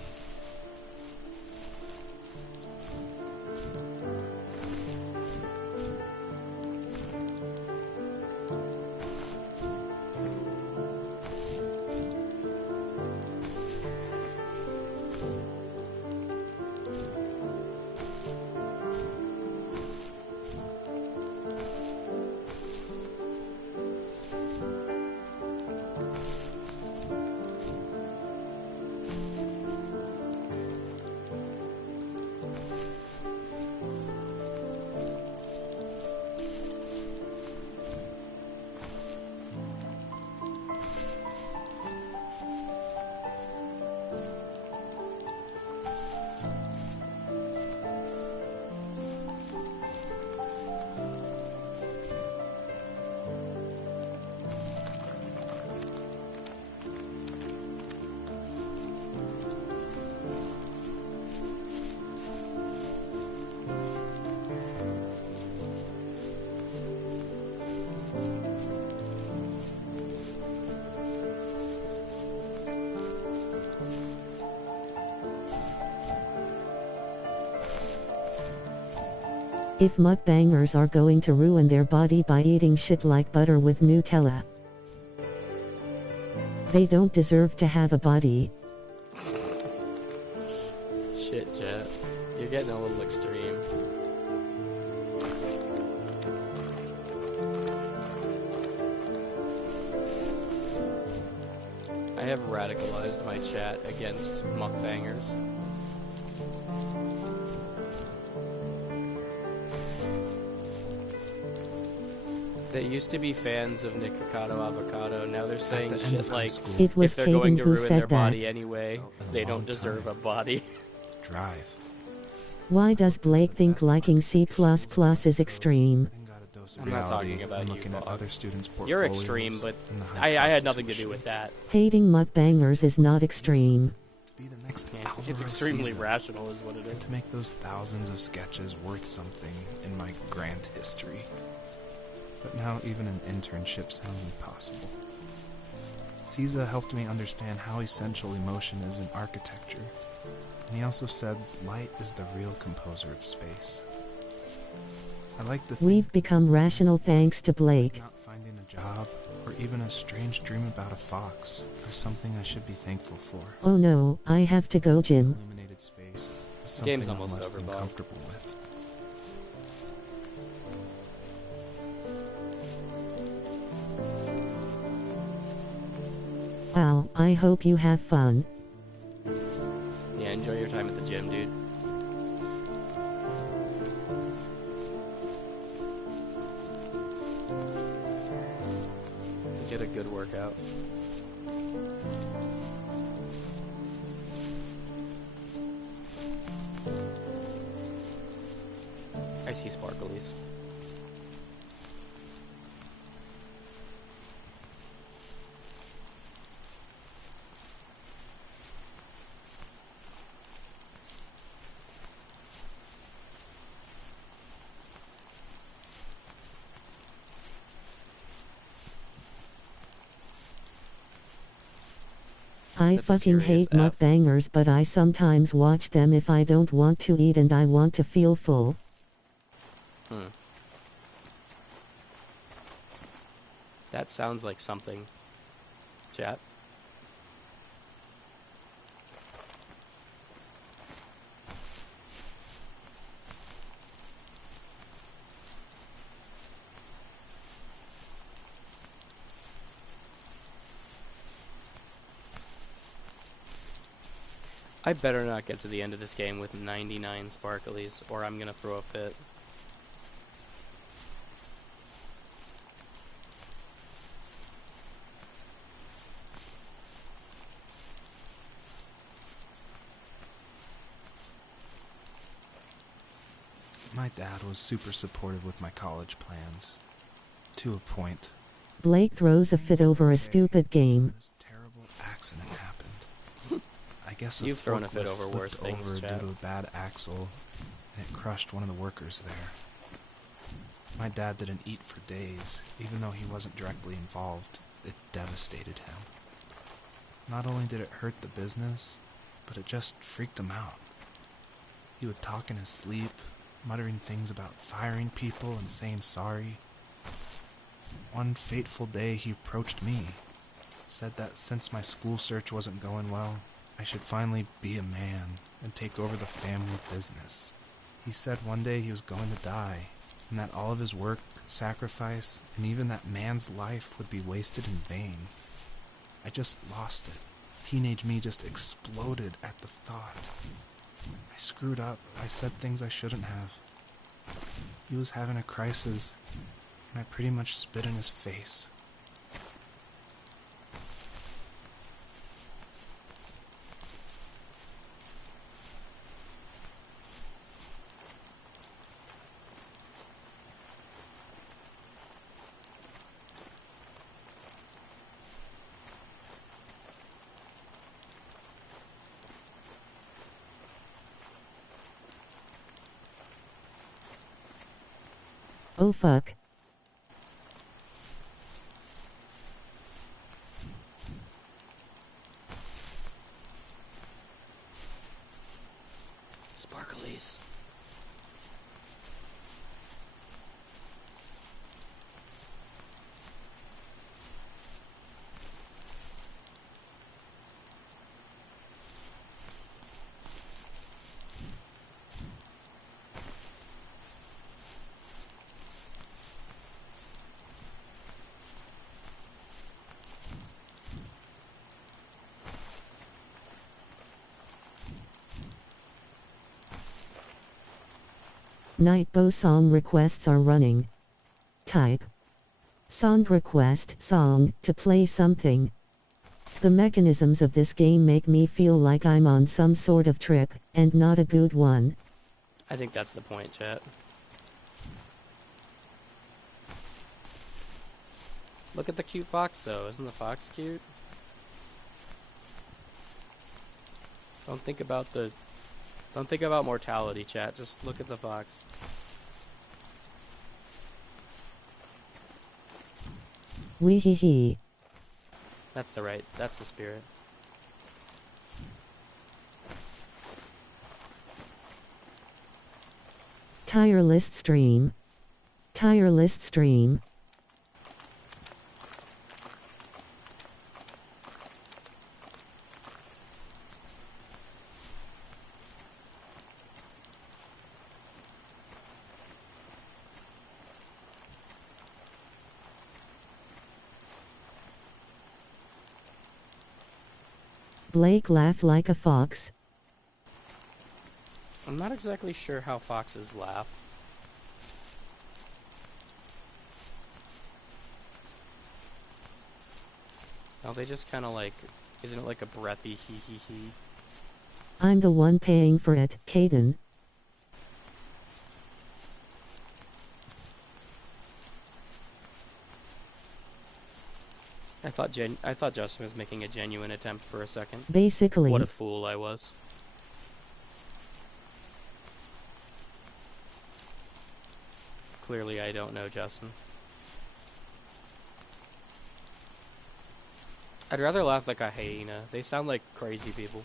If mukbangers are going to ruin their body by eating shit like butter with Nutella, they don't deserve to have a body. Shit, chat. You're getting a little extreme. I have radicalized my chat against mukbangers. They used to be fans of Nikocado Avocado. Now they're saying shit like, It was if they're going Caden to who ruin their said that. body anyway, they don't deserve a body. Drive. Why does Blake think liking C++ is extreme? I'm not talking about you, looking at Bob. other students' You're portfolios extreme, but and the high I cost had of nothing to tuition. do with that. Hating mukbangers is not extreme. To be the next Yeah, Alvaro it's extremely Siza, rational is what it and is. to make those thousands of sketches worth something in my grant history. But now even an internship sounds impossible. Caesar helped me understand how essential emotion is in architecture, and he also said light is the real composer of space. I like to think We've become rational thanks to Blake. not finding a job or even a strange dream about a fox are something I should be thankful for. Oh no, I have to go, Jim. Illuminated space is The game's something I'm almost less over, than Bob. comfortable with. Wow, I hope you have fun. Yeah, enjoy your time at the gym, dude. Get a good workout. I see sparklies. I That's a fucking serious hate F. mukbangers, but I sometimes watch them if I don't want to eat and I want to feel full. That sounds like something. Chat. I better not get to the end of this game with 99 sparklies, or I'm gonna throw a fit. My dad was super supportive with my college plans. To a point. Blake throws a fit over a stupid game. This terrible accident happened. I guess You've thrown a fit forklift over worse flipped things, over chat. due to a bad axle, and it crushed one of the workers there. My dad didn't eat for days, even though he wasn't directly involved. It devastated him. Not only did it hurt the business, but it just freaked him out. He would talk in his sleep, muttering things about firing people and saying sorry. One fateful day he approached me, said that since my school search wasn't going well, I should finally be a man and take over the family business. He said one day he was going to die, and that all of his work, sacrifice, and even that man's life would be wasted in vain. I just lost it. Teenage me just exploded at the thought. I screwed up. I said things I shouldn't have. He was having a crisis, and I pretty much spit in his face. Oh fuck. Sparklies. Nightbow song requests are running. Type. Song request song to play something. The mechanisms of this game make me feel like I'm on some sort of trip, and not a good one. I think that's the point, chat. Look at the cute fox, though. Isn't the fox cute? Don't think about mortality, chat. Just look at the fox. Wee hee hee. That's the spirit. Tire list stream. Tire list stream. Blake laugh like a fox. I'm not exactly sure how foxes laugh. No, they just kind of like, isn't it like a breathy hee hee hee? I'm the one paying for it, Caden. I thought Justin was making a genuine attempt for a second. Basically. What a fool I was. Clearly I don't know Justin. I'd rather laugh like a hyena. They sound like crazy people.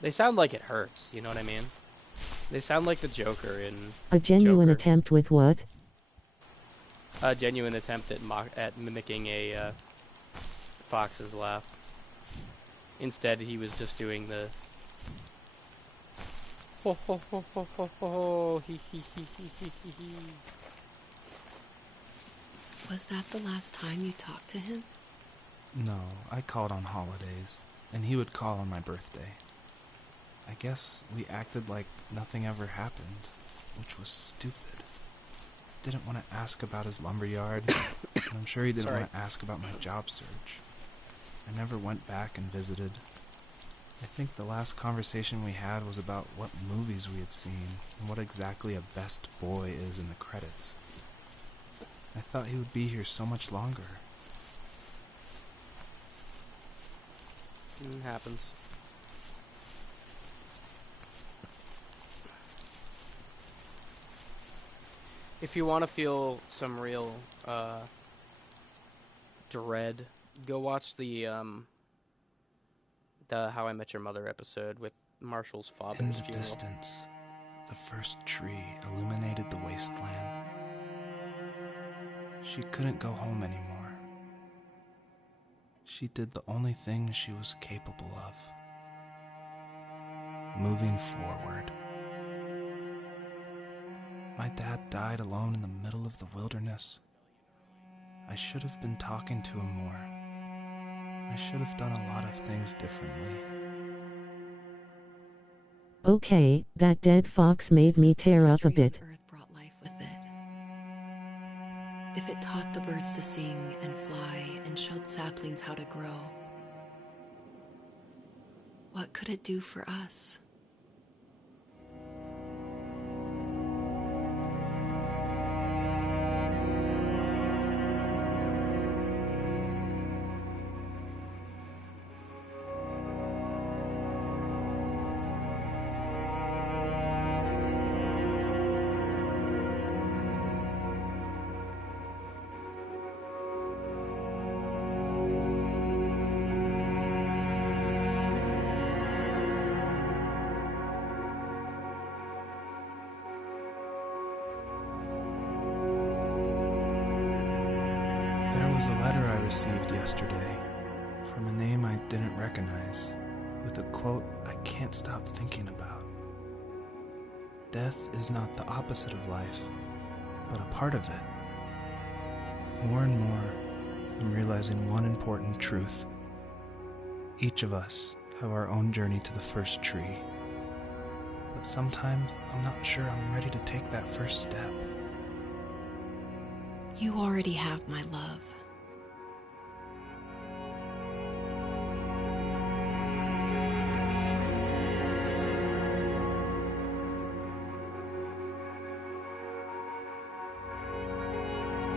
They sound like it hurts, you know what I mean? They sound like the Joker in A genuine Joker. attempt with what? A genuine attempt at mimicking a fox's laugh. Instead, he was just doing the ho ho ho ho ho ho he he he he he he he. Was that the last time you talked to him? No, I called on holidays, and he would call on my birthday. I guess we acted like nothing ever happened, which was stupid. Didn't want to ask about his lumberyard, and I'm sure he didn't want to ask about my job search. I never went back and visited. I think the last conversation we had was about what movies we had seen, and what exactly a best boy is in the credits. I thought he would be here so much longer. It happens. If you want to feel some real dread, go watch the How I Met Your Mother episode with Marshall's father's In the funeral. distance, the first tree illuminated the wasteland. She couldn't go home anymore. She did the only thing she was capable of. Moving forward. My dad died alone in the middle of the wilderness. I should have been talking to him more. I should have done a lot of things differently. Okay, that dead fox made me tear up a bit. Earth brought life with it. If it taught the birds to sing and fly and showed saplings how to grow, what could it do for us? There was a letter I received yesterday from a name I didn't recognize, with a quote I can't stop thinking about. Death is not the opposite of life, but a part of it. More and more, I'm realizing one important truth. Each of us have our own journey to the first tree. But sometimes I'm not sure I'm ready to take that first step. You already have my love.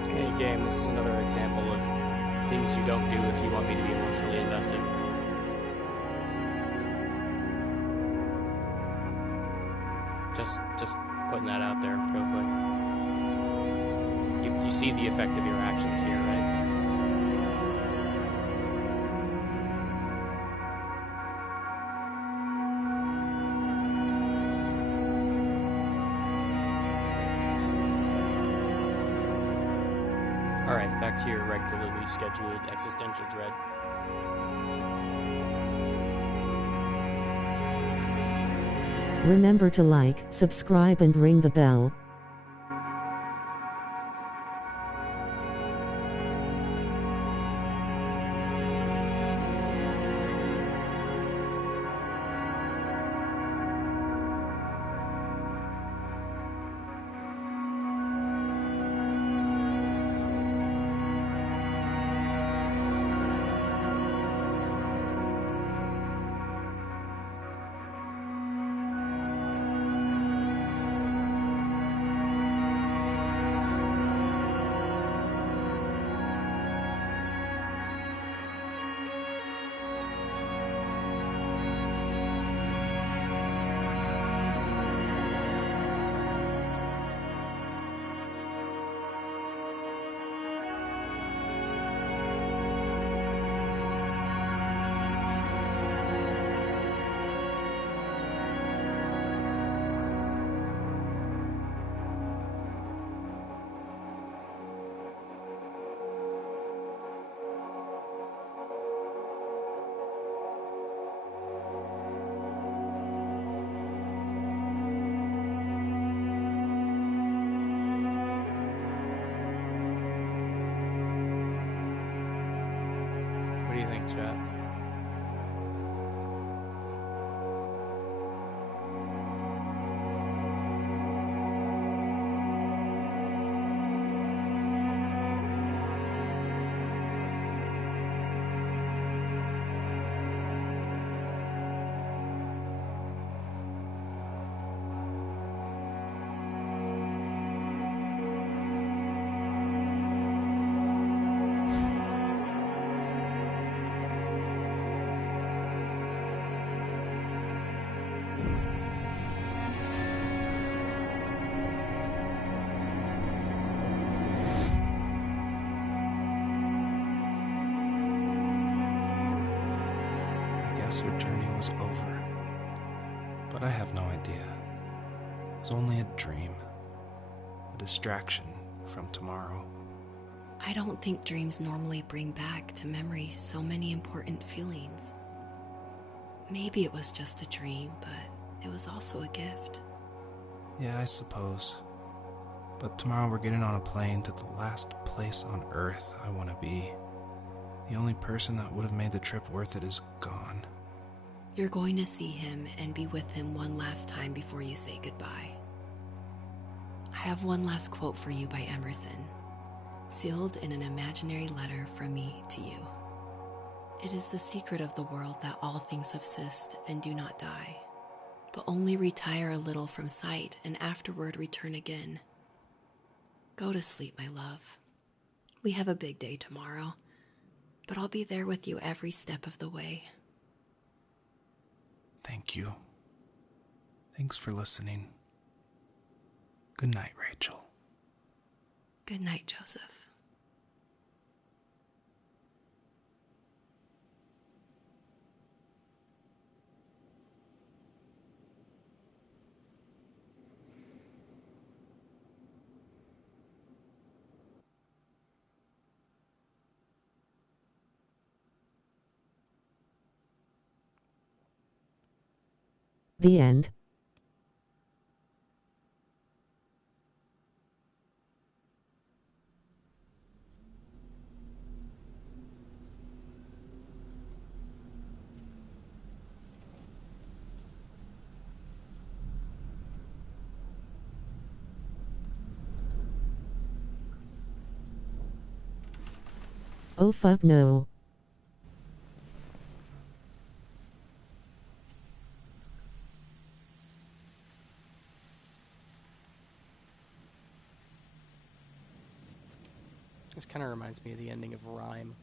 Hey game, this is another example of things you don't do if you want me to be emotionally invested. Just putting that out there real quick. You see the effect of your actions here, right? Alright, back to your regularly scheduled existential dread. Remember to like, subscribe and ring the bell. Thanks, chat. Your journey was over, but I have no idea. It was only a dream, a distraction from tomorrow. I don't think dreams normally bring back to memory so many important feelings. Maybe it was just a dream, but it was also a gift. Yeah, I suppose. But tomorrow we're getting on a plane to the last place on Earth I want to be. The only person that would have made the trip worth it is gone. You're going to see him and be with him one last time before you say goodbye. I have one last quote for you by Emerson, sealed in an imaginary letter from me to you. It is the secret of the world that all things subsist and do not die, but only retire a little from sight and afterward return again. Go to sleep, my love. We have a big day tomorrow, but I'll be there with you every step of the way. Thank you. Thanks for listening. Good night, Rachel. Good night, Joseph. The end. Oh fuck no. This kind of reminds me of the ending of Rhyme.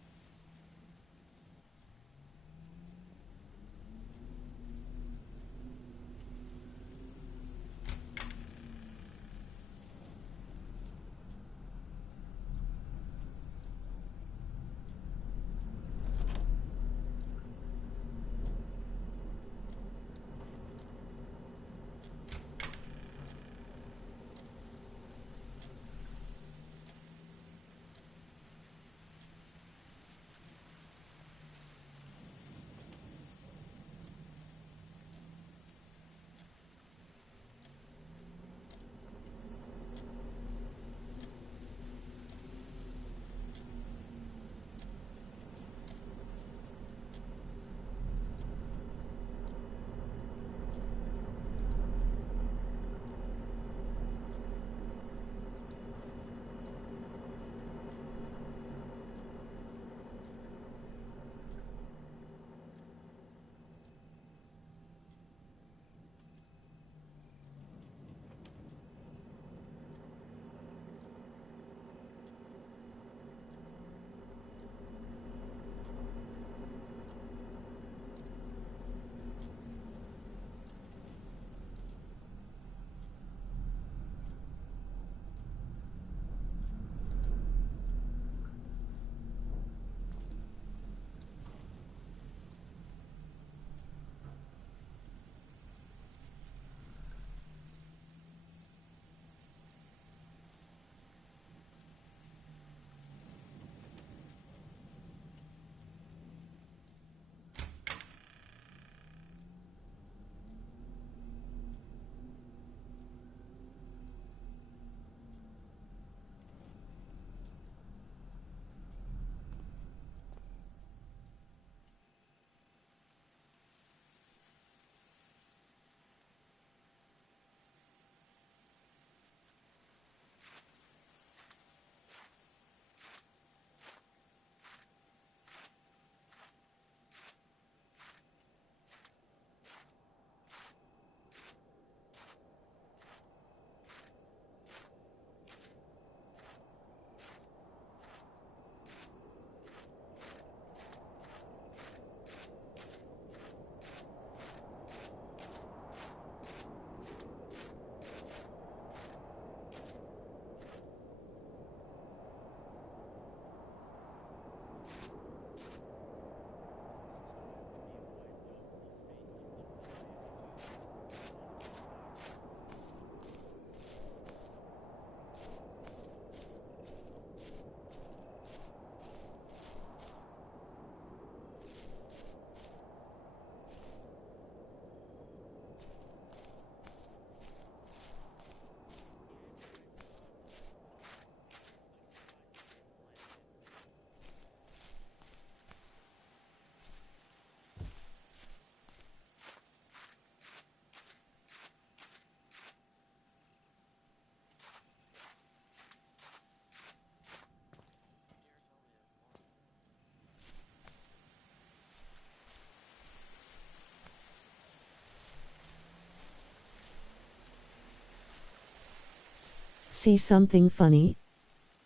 See something funny?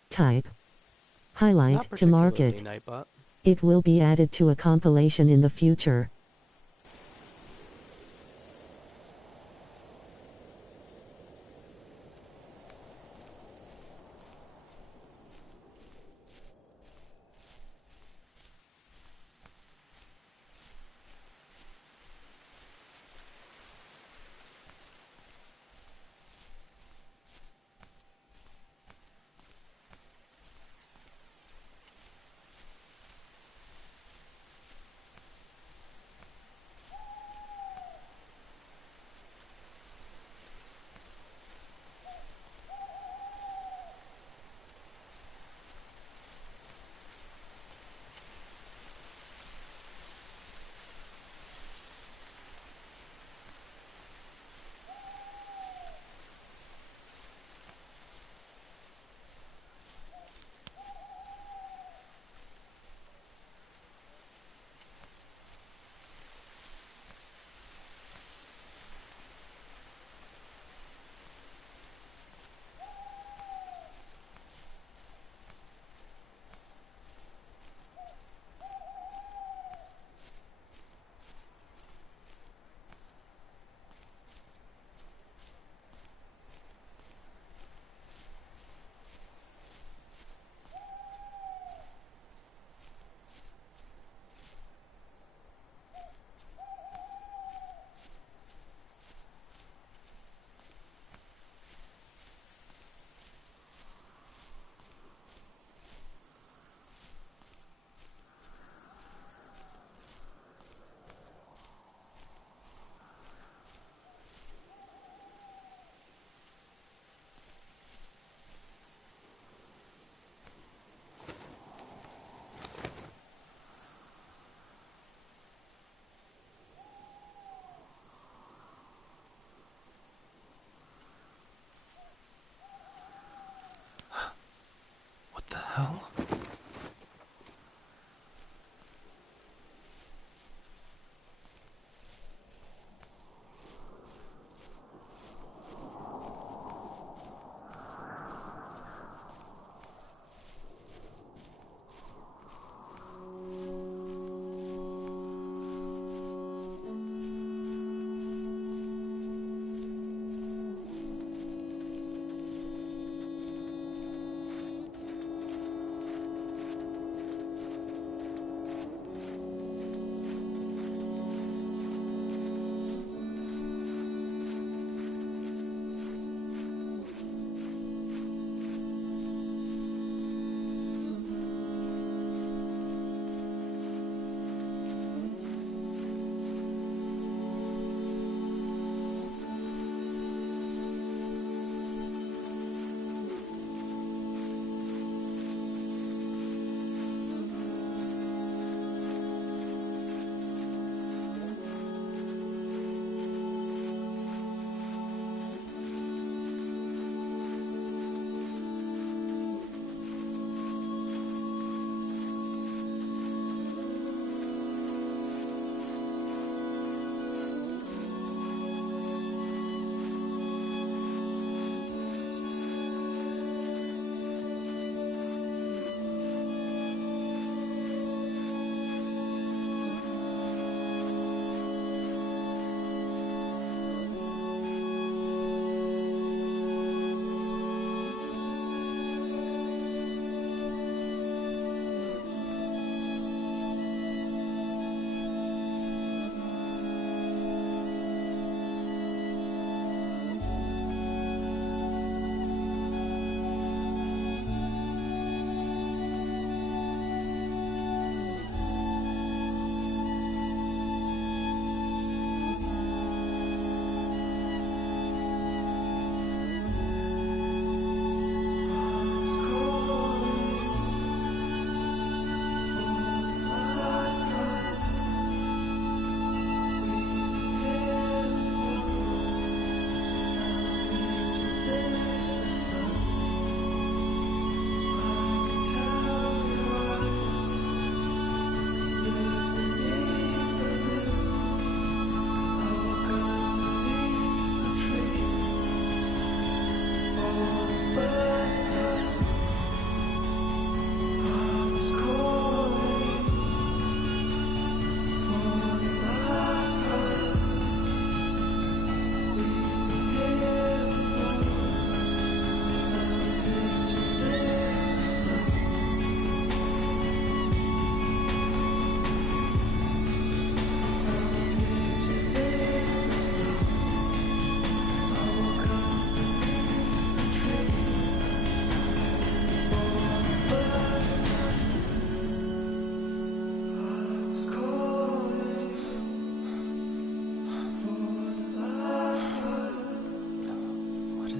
Type. Highlight Not to mark particularly, it. Nightbot. It will be added to a compilation in the future.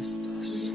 is this?